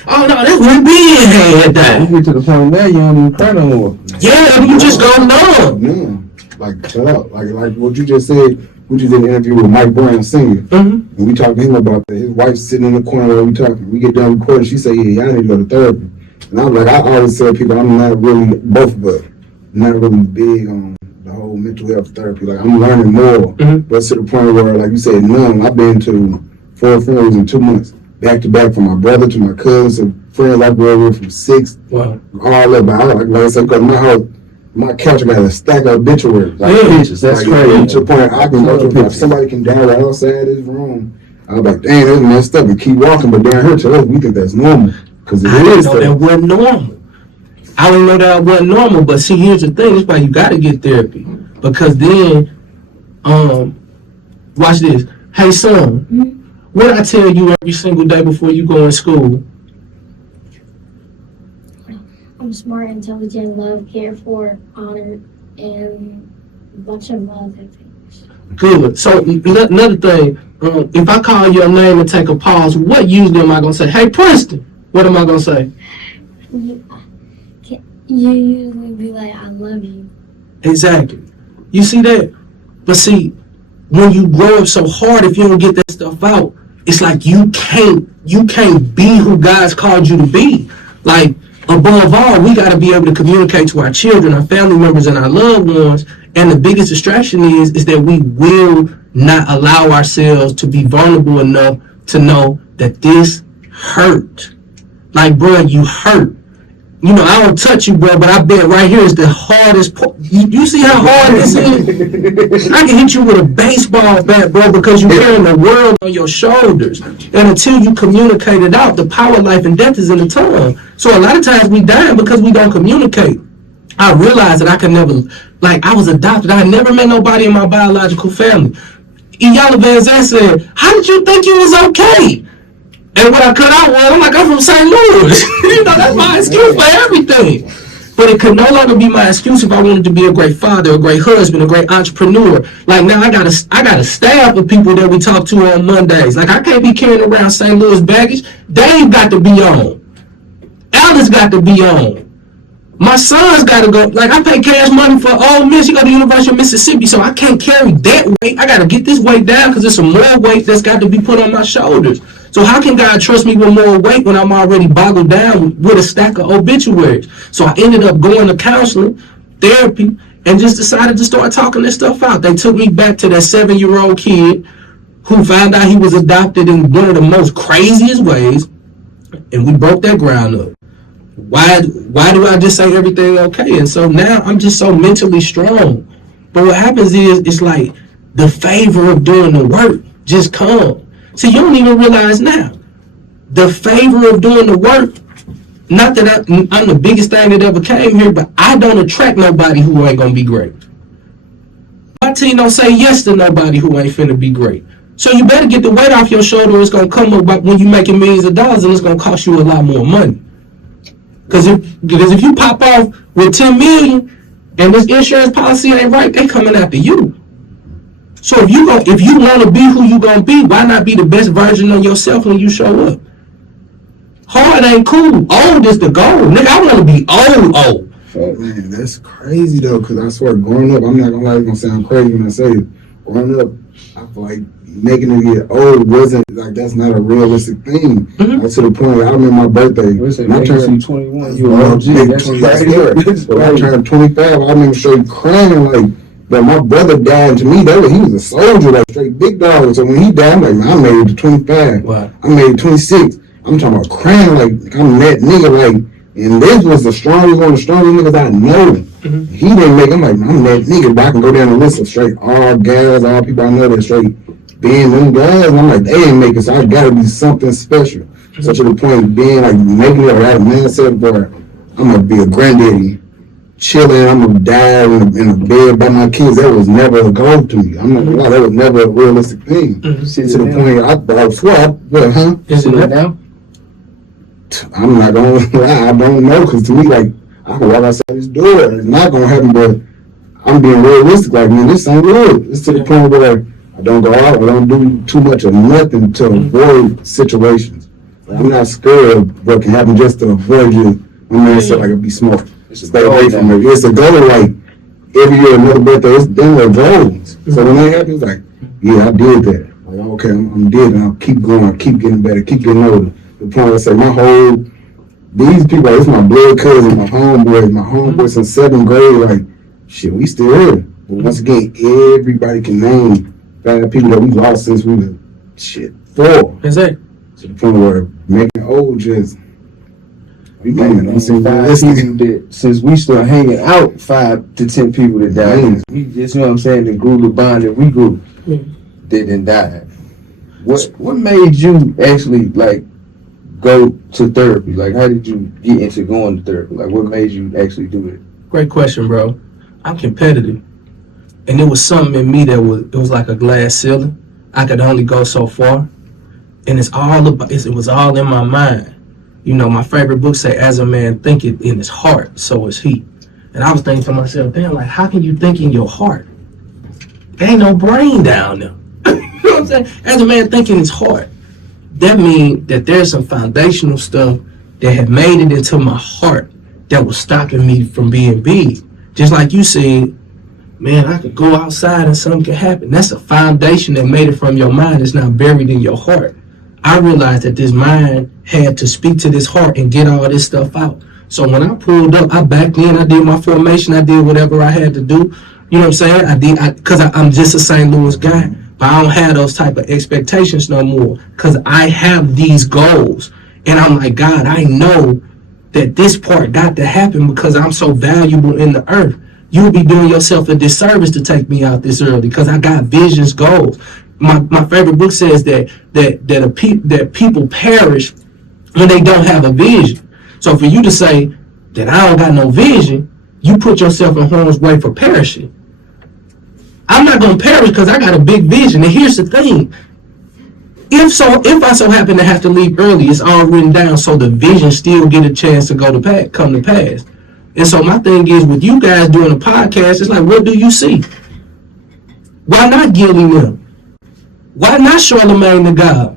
Oh, no, that's when Ben had died. You get to the point now, you don't even cry no more. Yeah, you just go numb. Yeah, shut up. Like what you just said, we just did an interview with Mike Brown Sr. Mm-hmm. And we talked to him about that. His wife's sitting in the corner while we talking. We get done recording, she said, yeah, y'all need to go to therapy. And I'm like, I always tell people I'm not really, both of us, not really big on the whole mental health therapy. I'm learning more, but to the point where, like you said, none. I've been to 4 funerals in 2 months, back to back, from my brother to my cousins to friends I grew up with from 6, Wow. all that. But like I said, because my house, my couch, I got a stack of obituaries. Pictures, that's crazy. To the point I can go to, if somebody can die right outside this room, I was like, dang, that's messed up, and keep walking. But down here to us, we think that's normal, because I didn't know that wasn't normal. I didn't know that wasn't normal, but see, here's the thing. That's why you got to get therapy. Because then, watch this. Hey, son, what I tell you every single day before you go in school? I'm smart, intelligent, loved, cared for, honored, and a bunch of other things. Good. So, another thing, if I call your name and take a pause, what usually am I going to say? Hey, Princeton. What am I going to say? You usually be like, I love you. Exactly. You see that? But see, when you grow up so hard, if you don't get that stuff out, it's like you can't be who God's called you to be. Above all, we got to be able to communicate to our children, our family members, and our loved ones. And the biggest distraction is that we will not allow ourselves to be vulnerable enough to know that this hurt. Bro, you hurt. I don't touch you, bro, but I bet right here is the hardest part. You see how hard this is? I can hit you with a baseball bat, bro, because you're carrying the world on your shoulders. And until you communicate it out, the power of life and death is in the tongue. So a lot of times we die because we don't communicate. I realized that I could never, I was adopted. I never met nobody in my biological family. Iyanla Vanzant said, how did you think you was okay? And what I cut out was, I'm from St. Louis. That's my excuse for everything. But it could no longer be my excuse if I wanted to be a great father, a great husband, a great entrepreneur. Now I got a staff of people that we talk to on Mondays. I can't be carrying around St. Louis baggage. Dave got to be on. Alice got to be on. My son's got to go. I pay cash money for Ole Miss. He go to the University of Mississippi, so I can't carry that weight. I got to get this weight down because there's some more weight that's got to be put on my shoulders. So how can God trust me with more weight when I'm already boggled down with a stack of obituaries? So I ended up going to counseling, therapy, and just decided to start talking this stuff out. They took me back to that 7-year-old kid who found out he was adopted in one of the most craziest ways, and we broke that ground up. Why do I just say everything okay? And so now I'm just so mentally strong. But what happens is, it's the favor of doing the work just comes. See, you don't even realize now. The favor of doing the work, not that I'm the biggest thing that ever came here, but I don't attract nobody who ain't going to be great. My team don't say yes to nobody who ain't finna be great. So you better get the weight off your shoulder. It's gonna come up when you making millions of dollars, and it's gonna cost you a lot more money. Because if you pop off with 10 million and this insurance policy ain't right, they coming after you. So if you want to be who you gonna be, why not be the best version of yourself when you show up? Hard ain't cool. Old is the goal, nigga. I want to be old. Man, that's crazy though, because I swear, growing up, I'm not gonna lie, it's gonna sound crazy when I say it. Growing up, I feel like making it get old wasn't like that's not a realistic thing. Like, to the point, I remember my birthday. When I turned 21, you were OG. That's crazy. When I turned 25, I remember straight crying like. But my brother died, to me, he was a soldier, like straight big dog. So when he died, I'm like, man, I made it to 25. Wow. I made it 26. I'm talking about crying like I'm that nigga, like, and this was the strongest, one of the strongest niggas I know. He didn't make it. I'm like, man, I'm that nigga, but I can go down the list of straight all guys, all people I know that straight being them guys. And I'm like, they ain't make it, so I gotta be something special. So to the point of being like making it right mindset where I'm gonna be a granddaddy. Chilling, I'm gonna die in a bed by my kids. That was never a goal to me. I'm not gonna lie, that was never a realistic thing. To the point, I swear, Is it now? I'm not gonna lie, I don't know, because to me, like, I can walk outside this door, it's not gonna happen, but I'm being realistic, like, man, this ain't real. It's to the point where I don't go out, I don't do too much of nothing to avoid situations. Like, I'm not scared what can happen just to avoid you. My man said, like, I'll be smart. Stay away from it. It's a goal, like, every year, another birthday, it's then their goals. So when that happens, like, yeah, I did that. Like, okay, I'm did, and I'll keep going, I'll keep getting better, keep getting older. The point I say, these people, it's my blood cousins, my homeboys since 7th grade, like, shit, we still here. But once again, everybody can name 5 people that we lost since we were, 4. Exactly. To the point where making old just, Man, since we still hanging out, 5 to 10 people that died. We just, you know what I'm saying, the grew the bond that we grew, they didn't die. What made you actually like go to therapy? Like, how did you get into going to therapy? Like, what made you actually do it? Great question, bro. I'm competitive, and it was something in me that was like a glass ceiling. I could only go so far, and it was all in my mind. You know, my favorite book say, as a man thinketh in his heart, so is he. And I was thinking to myself, damn, like, how can you think in your heart? There ain't no brain down there. You know what I'm saying? As a man thinking in his heart, that means that there's some foundational stuff that had made it into my heart that was stopping me from being big. Just like you said, man, I could go outside and something could happen. That's a foundation that made it from your mind. It's now buried in your heart. I realized that this mind had to speak to this heart and get all this stuff out. So when I pulled up, I backed in, I did my formation, I did whatever I had to do. You know what I'm saying? Because I'm just a St. Louis guy, but I don't have those type of expectations no more because I have these goals. And I'm like, God, I know that this part got to happen because I'm so valuable in the earth. You'll be doing yourself a disservice to take me out this early because I got visions, goals. My favorite book says that people perish when they don't have a vision. So for you to say that I don't got no vision, you put yourself in harm's way for perishing. I'm not going to perish because I got a big vision. And here's the thing. If I so happen to have to leave early, it's all written down so the vision still get a chance to come to pass. And so my thing is with you guys doing a podcast, it's like, what do you see? Why not Gilly them? Why not Charlamagne the God?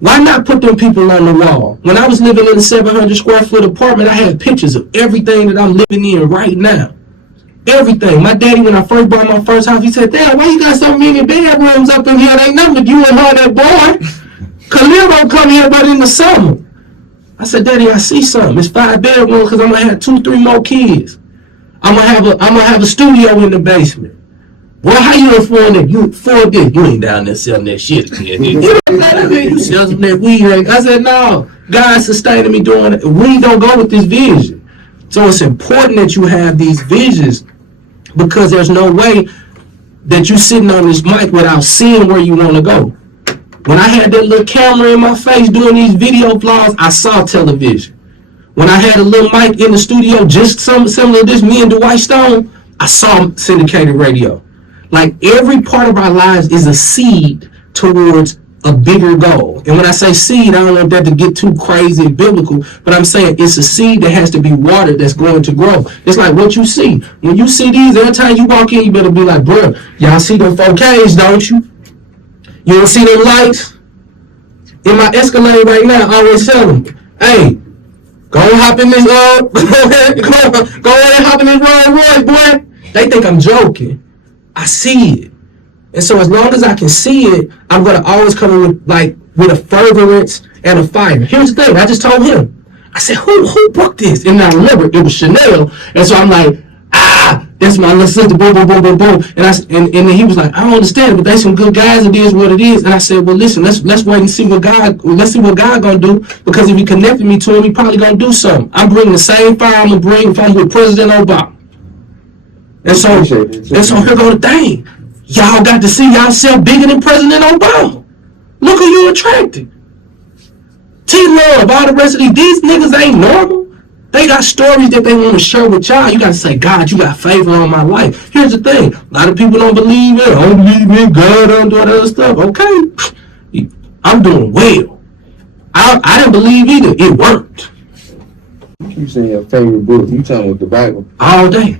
Why not put them people on the wall? When I was living in a 700 square foot apartment, I had pictures of everything that I'm living in right now. Everything. My daddy, when I first bought my first house, he said, Dad, why you got so many bedrooms up in here? They ain't nothing but you and her, that boy. Khalil don't come here but in the summer. I said, Daddy, I see something. It's 5 bedrooms because I'm going to have 2-3 more kids. I'm gonna have a studio in the basement. Well, how you afford that? You afford this? You ain't down there selling that shit again. You know what I'm saying? You selling that weed. I said, no. God's sustaining me doing it. We don't go with this vision. So it's important that you have these visions because there's no way that you're sitting on this mic without seeing where you want to go. When I had that little camera in my face doing these video vlogs, I saw television. When I had a little mic in the studio, just similar to this, me and Dwight Stone, I saw syndicated radio. Like every part of our lives is a seed towards a bigger goal. And when I say seed, I don't want that to get too crazy and biblical, but I'm saying it's a seed that has to be watered that's going to grow. It's like what you see. When you see these, every time you walk in, you better be like, bro, y'all see them 4Ks, don't you? You don't see them lights? In my Escalade right now, I always tell them, hey, go and hop in this, go ahead and hop in this Rolls Royce, boy. They think I'm joking. I see it. And so as long as I can see it, I'm going to always come in with a fervence and a fire. Here's the thing. I just told him. I said, who booked this? And I remember it was Chanel. And so I'm like, that's my little sister, boom, boom, boom, boom, boom. And then he was like, I don't understand, but they some good guys. It is what it is. And I said, well, listen, let's wait and see what God gonna do. Because if he connected me to him, he probably gonna do something. I'm bringing the same fire I'm gonna bring if I'm with President Obama. And so here go the thing. Y'all got to see yourself bigger than President Obama. Look who you attracted. T-Love, all the rest of these niggas ain't normal. They got stories that they want to share with y'all. You got to say, God, you got favor on my life. Here's the thing. A lot of people don't believe it. I don't believe in God. I don't do all that other stuff. Okay. I'm doing well. I didn't believe either. It worked. You keep saying your favorite book. You talking about the Bible? All day.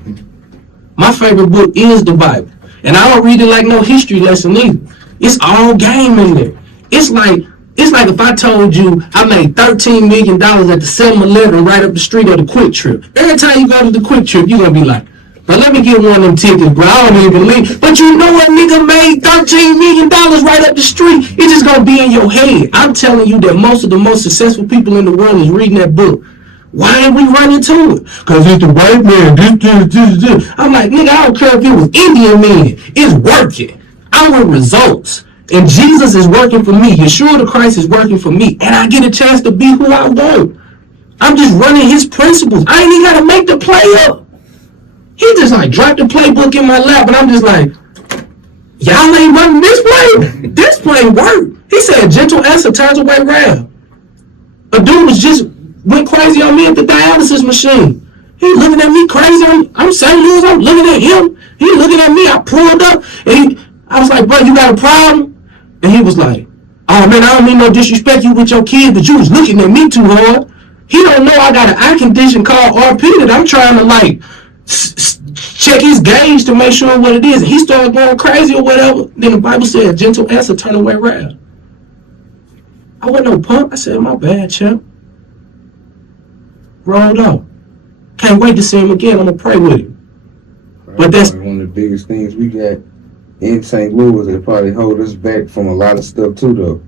My favorite book is the Bible. And I don't read it like no history lesson either. It's all game in there. It's like if I told you I made $13 million at the 7-Eleven right up the street of the Quick Trip. Every time you go to the Quick Trip, you're going to be like, but let me get one of them tickets, bro. I don't even believe. But you know what nigga made $13 million right up the street? It's just going to be in your head. I'm telling you that most of the most successful people in the world is reading that book. Why ain't we running to it? Because it's the white man. This. I'm like, nigga, I don't care if it was Indian man. It's working. I want results. And Jesus is working for me. Yeshua the Christ is working for me. And I get a chance to be who I want. I'm just running his principles. I ain't even got to make the play up. He just like dropped the playbook in my lap. And I'm just like, y'all ain't running this play. This play worked. He said, gentle answer turns away wrath. A dude was just went crazy on me at the dialysis machine. He looking at me crazy. I'm St. Louis. I'm looking at him. He looking at me. I pulled up. And I was like, bro, you got a problem? And he was like, oh, man, I don't mean no disrespect you with your kid, but you was looking at me too hard. He don't know I got an eye condition called RP that I'm trying to, like, check his gauge to make sure what it is. And he started going crazy or whatever. Then the Bible said, gentle answer, turn away wrath. I wasn't no punk. I said, my bad, champ. Rolled off. Can't wait to see him again. I'm going to pray with him. Right. But that's one of the biggest things we got in St. Louis that probably hold us back from a lot of stuff too, though.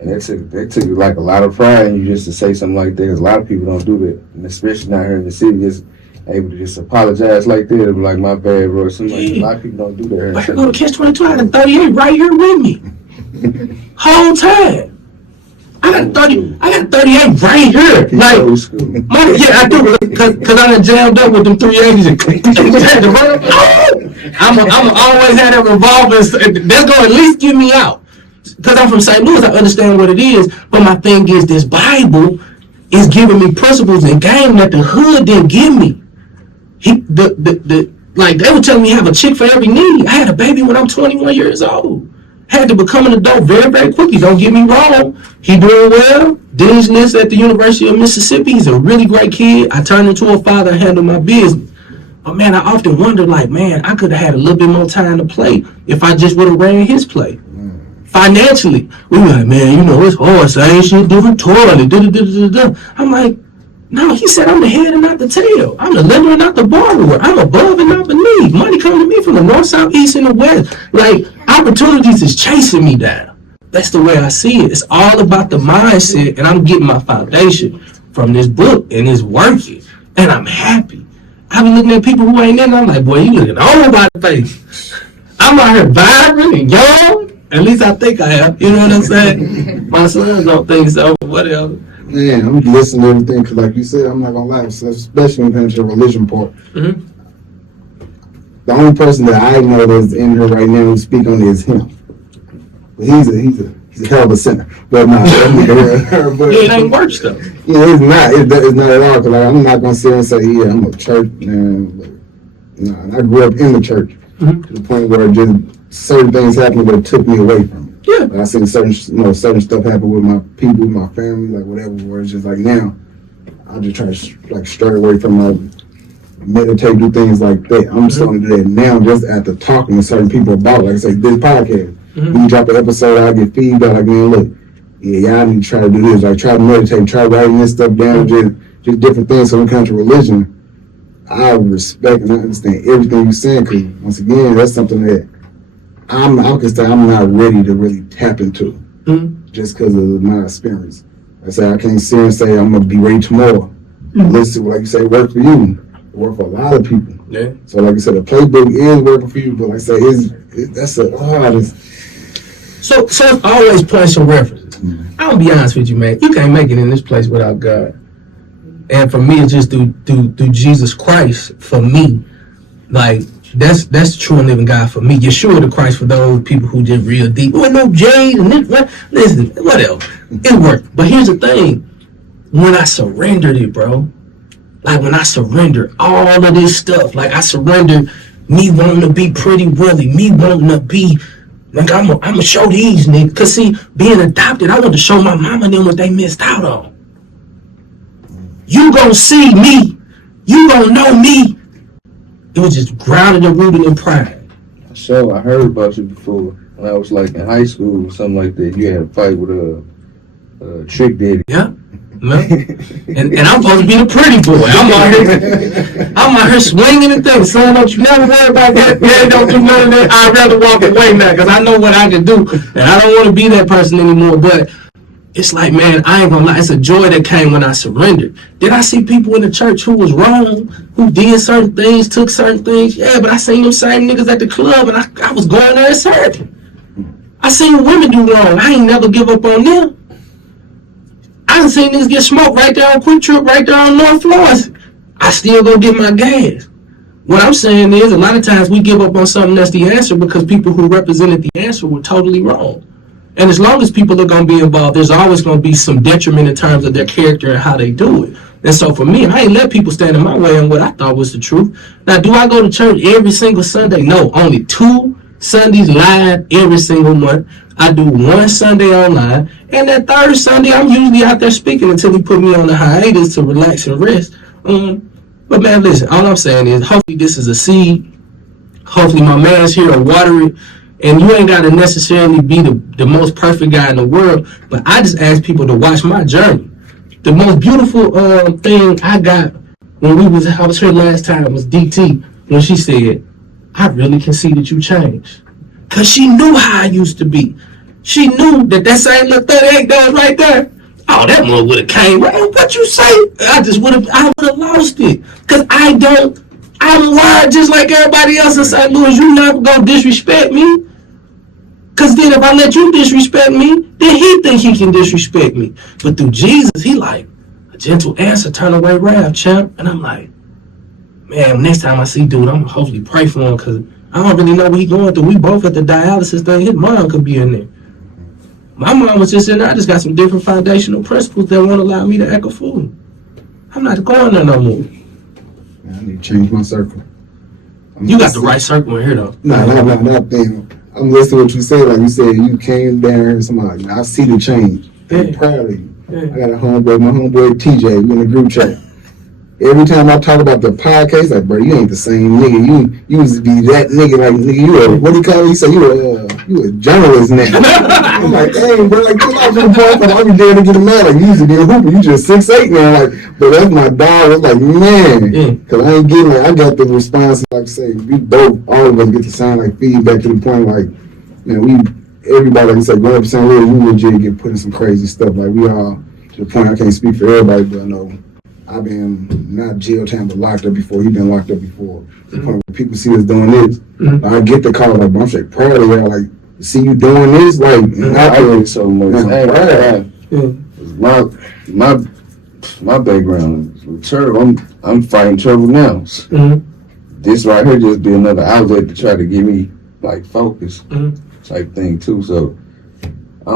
And that took like a lot of pride in you just to say something like that. Because a lot of people don't do that, and especially not here in the city, just able to just apologize like that. And be like, my bad, bro. A lot of people don't do that. But here go to Catch-22. I got 38 right here with me. Whole time. I got 38 right here. Like, I do, because I done jammed up with them 380s and I'm always have that revolver. That's going to at least get me out. Because I'm from St. Louis, I understand what it is. But my thing is, this Bible is giving me principles and game that the hood didn't give me. Like, they were telling me have a chick for every need. I had a baby when I'm 21 years old. Had to become an adult very, very quickly. Don't get me wrong. He doing well. Dean's List at the University of Mississippi. He's a really great kid. I turned into a father and handled my business. But, man, I often wonder, like, man, I could have had a little bit more time to play if I just would have ran his play. Financially, we were like, man, you know, it's hard. So I ain't shit different toilet. I'm like, no, he said I'm the head and not the tail. I'm the lender and not the borrower. I'm above and not beneath. Money coming to me from the north, south, east, and the west. Like, opportunities is chasing me down. That's the way I see it. It's all about the mindset, and I'm getting my foundation from this book, and it's working, and I'm happy. I be looking at people who ain't in, I'm like, boy, you looking old by the face. I'm out here vibrant and young. At least I think I am. You know what I'm saying? My sons don't think so. Whatever. Man, I'm listening to everything because, like you said, I'm not gonna lie, especially when it comes to the religion part. Mm-hmm. The only person that I know that's in here right now who speak on it is him. But he's a hell of a sinner. But no, it ain't worse though. Yeah, it's not. It's not at all. Cause like, I'm not gonna sit and say, yeah, I'm a church man. But, no, I grew up in the church to the point where just certain things happened that took me away from it. Yeah. Like I seen certain stuff happen with my people, with my family, like whatever. Where it's just like now, I just try to like stray away from meditate, do things like that. I'm starting to do that now, just after talking to certain people about, like I say, this podcast. When you drop an episode, I get feedback like, man, look, yeah, y'all need to try to do this. Like, try to meditate, try writing this stuff down, just different things. So when it comes to religion, I respect and I understand everything you're saying, because once again, that's something that I can say I'm not ready to really tap into, just because of my experience. I say I can't sit and say I'm gonna be ready tomorrow. Listen, like you say, work for you, work for a lot of people. Yeah. So like I said, the playbook is working for you, but like I say, So it's always points of reference. I'm gonna be honest with you, man. You can't make it in this place without God. And for me, it's just through Jesus Christ. For me, like that's the true and living God for me. Yeshua the Christ for those people who just real deep. Oh, no Jade and this. Listen, whatever. It worked. But here's the thing: when I surrendered it, bro. Like when I surrendered all of this stuff, like I surrendered me wanting to be Pretty Willie, me wanting to be. Like, I'm gonna show these niggas. Cause see, being adopted, I want to show my mama and them what they missed out on. You gonna see me. You gonna know me. It was just grounded and rooted in pride. So I heard about you before when I was like in high school or something like that. You had a fight with a Trick Daddy. Yeah. No. And I'm supposed to be the pretty boy. I'm out here swinging and things. Son, don't you never worry about that. Yeah, don't do none of that. I'd rather walk away now because I know what I can do. And I don't want to be that person anymore. But it's like, man, I ain't gonna lie. It's a joy that came when I surrendered. Did I see people in the church who was wrong, who did certain things, took certain things? Yeah, but I seen them same niggas at the club and I was going there and serving. I seen women do wrong. I ain't never give up on them. I done seen niggas get smoked right there on Quick Trip, right there on North Florence. I still go get my gas. What I'm saying is, a lot of times we give up on something that's the answer because people who represented the answer were totally wrong. And as long as people are going to be involved, there's always going to be some detriment in terms of their character and how they do it. And so for me, I ain't let people stand in my way on what I thought was the truth. Now, do I go to church every single Sunday? No, only 2 Sundays live every single month. I do 1 Sunday online, and that 3rd Sunday, I'm usually out there speaking until he put me on the hiatus to relax and rest. But man, listen, all I'm saying is, hopefully this is a seed. Hopefully my man's here to water it. And you ain't got to necessarily be the most perfect guy in the world, but I just ask people to watch my journey. The most beautiful thing I got when I was here last time was DT, when she said, I really can see that you changed. Because she knew how I used to be. She knew that same little $38 right there, oh, that one would have came. What you say? I would have lost it. Because I'm wired just like everybody else in St. Louis. You never gonna disrespect me. Because then if I let you disrespect me, then he think he can disrespect me. But through Jesus, he like, a gentle answer, turn away wrath, champ. And I'm like, man, next time I see dude, I'm gonna hopefully pray for him because I don't really know what he's going through. We both at the dialysis thing. His mom could be in there. My mom was just in there. I just got some different foundational principles that won't allow me to act a fool. I'm not going there no more. I need to change my circle. You got the right circle in here though. Not thing. I'm listening to what you say. Like you said, you came down and somebody. I see the change. I'm proud of you. I got a homeboy, my homeboy TJ. We in the group chat. Every time I talk about the podcast, like, bro, you ain't the same nigga. You used to be that nigga. Like, nigga, you a, what do you call it? He said, you a journalist now. I'm like, dang, bro, like, chill out from the point. Like, I be there to get him mad. Like, you used to be a hooper. You just 6'8" now. Like, but that's my dog. It's like, man. Because I ain't getting, like, I got the response, like I say, we both, all of us get to sound like feedback to the point, like, you know, everybody, like you said, growing up in St. Louis, we legit get put in some crazy stuff. Like, we all, to the point, I can't speak for everybody, but I know I've been not jail time, but locked up before. He been locked up before. The point where people see us doing this, I get the call, like, bro, I'm straight proud of y'all. Like, see you doing this, like, I get so much. My background is with Turtle. I'm fighting Turtle now. This right here just be another outlet to try to get me like focus type thing too. So I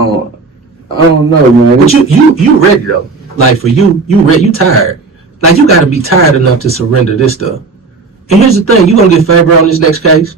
don't know, man. But you ready though. Like for you ready, you tired. Like you gotta be tired enough to surrender this stuff. And here's the thing, you gonna get favor on this next case.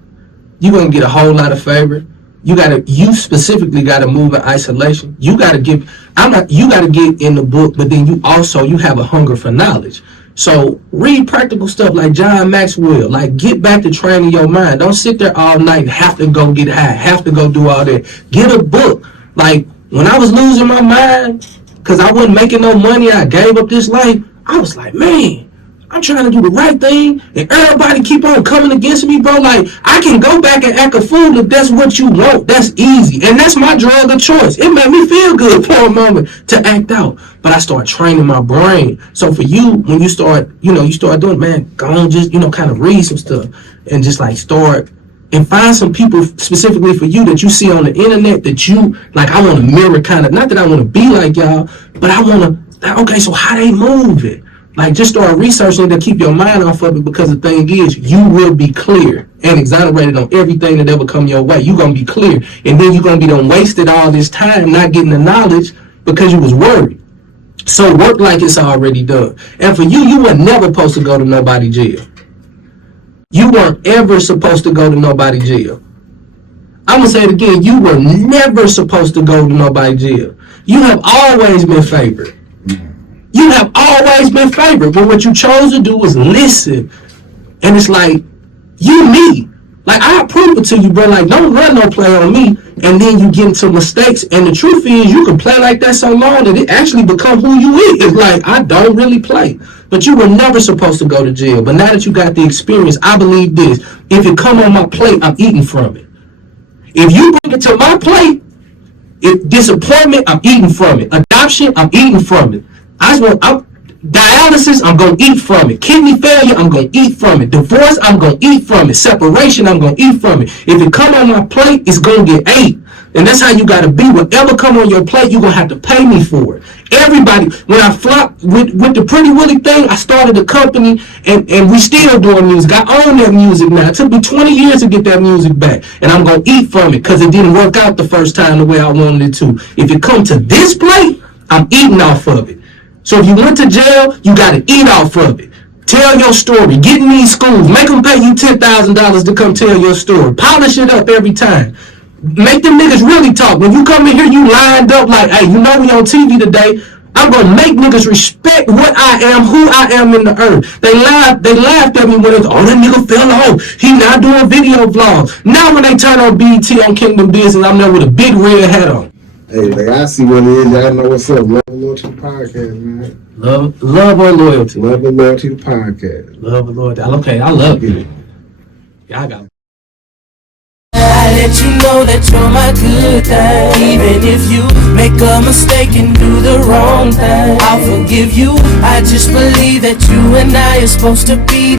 You gonna get a whole lot of favor. you specifically gotta move in isolation. You gotta get in the book, but then you have a hunger for knowledge. So read practical stuff like John Maxwell. Like, get back to training your mind. Don't sit there all night and have to go get high, have to go do all that. Get a book. Like, when I was losing my mind because I wasn't making no money, I gave up this life. I was like, man, I'm trying to do the right thing, and everybody keep on coming against me, bro. Like, I can go back and act a fool if that's what you want. That's easy, and that's my drug of choice. It made me feel good for a moment to act out, but I started training my brain. So for you, when you start doing, man, go on, just, kind of read some stuff and just like start and find some people specifically for you that you see on the internet that you like. I want to mirror, kind of, not that I want to be like y'all, but I want to. Okay, so how they move it? Like, just start researching to keep your mind off of it, because the thing is, you will be clear and exonerated on everything that ever come your way. You're going to be clear. And then you're going to be done wasted all this time not getting the knowledge because you was worried. So work like it's already done. And for you, you were never supposed to go to nobody jail. You weren't ever supposed to go to nobody jail. I'm going to say it again. You were never supposed to go to nobody jail. You have always been favored. You have always been favored, but what you chose to do was listen. And it's like, you me. Like, I prove it to you, bro. Like, don't run no play on me, and then you get into mistakes. And the truth is, you can play like that so long that it actually become who you is. Like, I don't really play. But you were never supposed to go to jail. But now that you got the experience, I believe this. If it come on my plate, I'm eating from it. If you bring it to my plate, if disappointment, I'm eating from it. Adoption, I'm eating from it. Dialysis, I'm going to eat from it. Kidney failure, I'm going to eat from it. Divorce, I'm going to eat from it. Separation, I'm going to eat from it. If it come on my plate, it's going to get ate. And that's how you got to be. Whatever come on your plate, you're going to have to pay me for it. Everybody, when I flopped with the Pretty Willie thing, I started a company, and we still doing music. I own that music now. It took me 20 years to get that music back. And I'm going to eat from it because it didn't work out the first time the way I wanted it to. If it come to this plate, I'm eating off of it. So if you went to jail, you got to eat off of it. Tell your story. Get in these schools. Make them pay you $10,000 to come tell your story. Polish it up every time. Make them niggas really talk. When you come in here, you lined up like, hey, we on TV today. I'm going to make niggas respect what I am, who I am in the earth. They laughed at me when it's, that nigga fell off. He not doing video vlogs. Now when they turn on BET on Kingdom Business, I'm there with a big red hat on. Hey, like, I see what it is. Y'all know what's up. Love and loyalty to the podcast, man. Love or loyalty? Love and loyalty to the podcast. Love and loyalty. Okay, I love you. Y'all got I let you know that you're my good thing. Even if you make a mistake and do the wrong thing, I'll forgive you. I just believe that you and I are supposed to be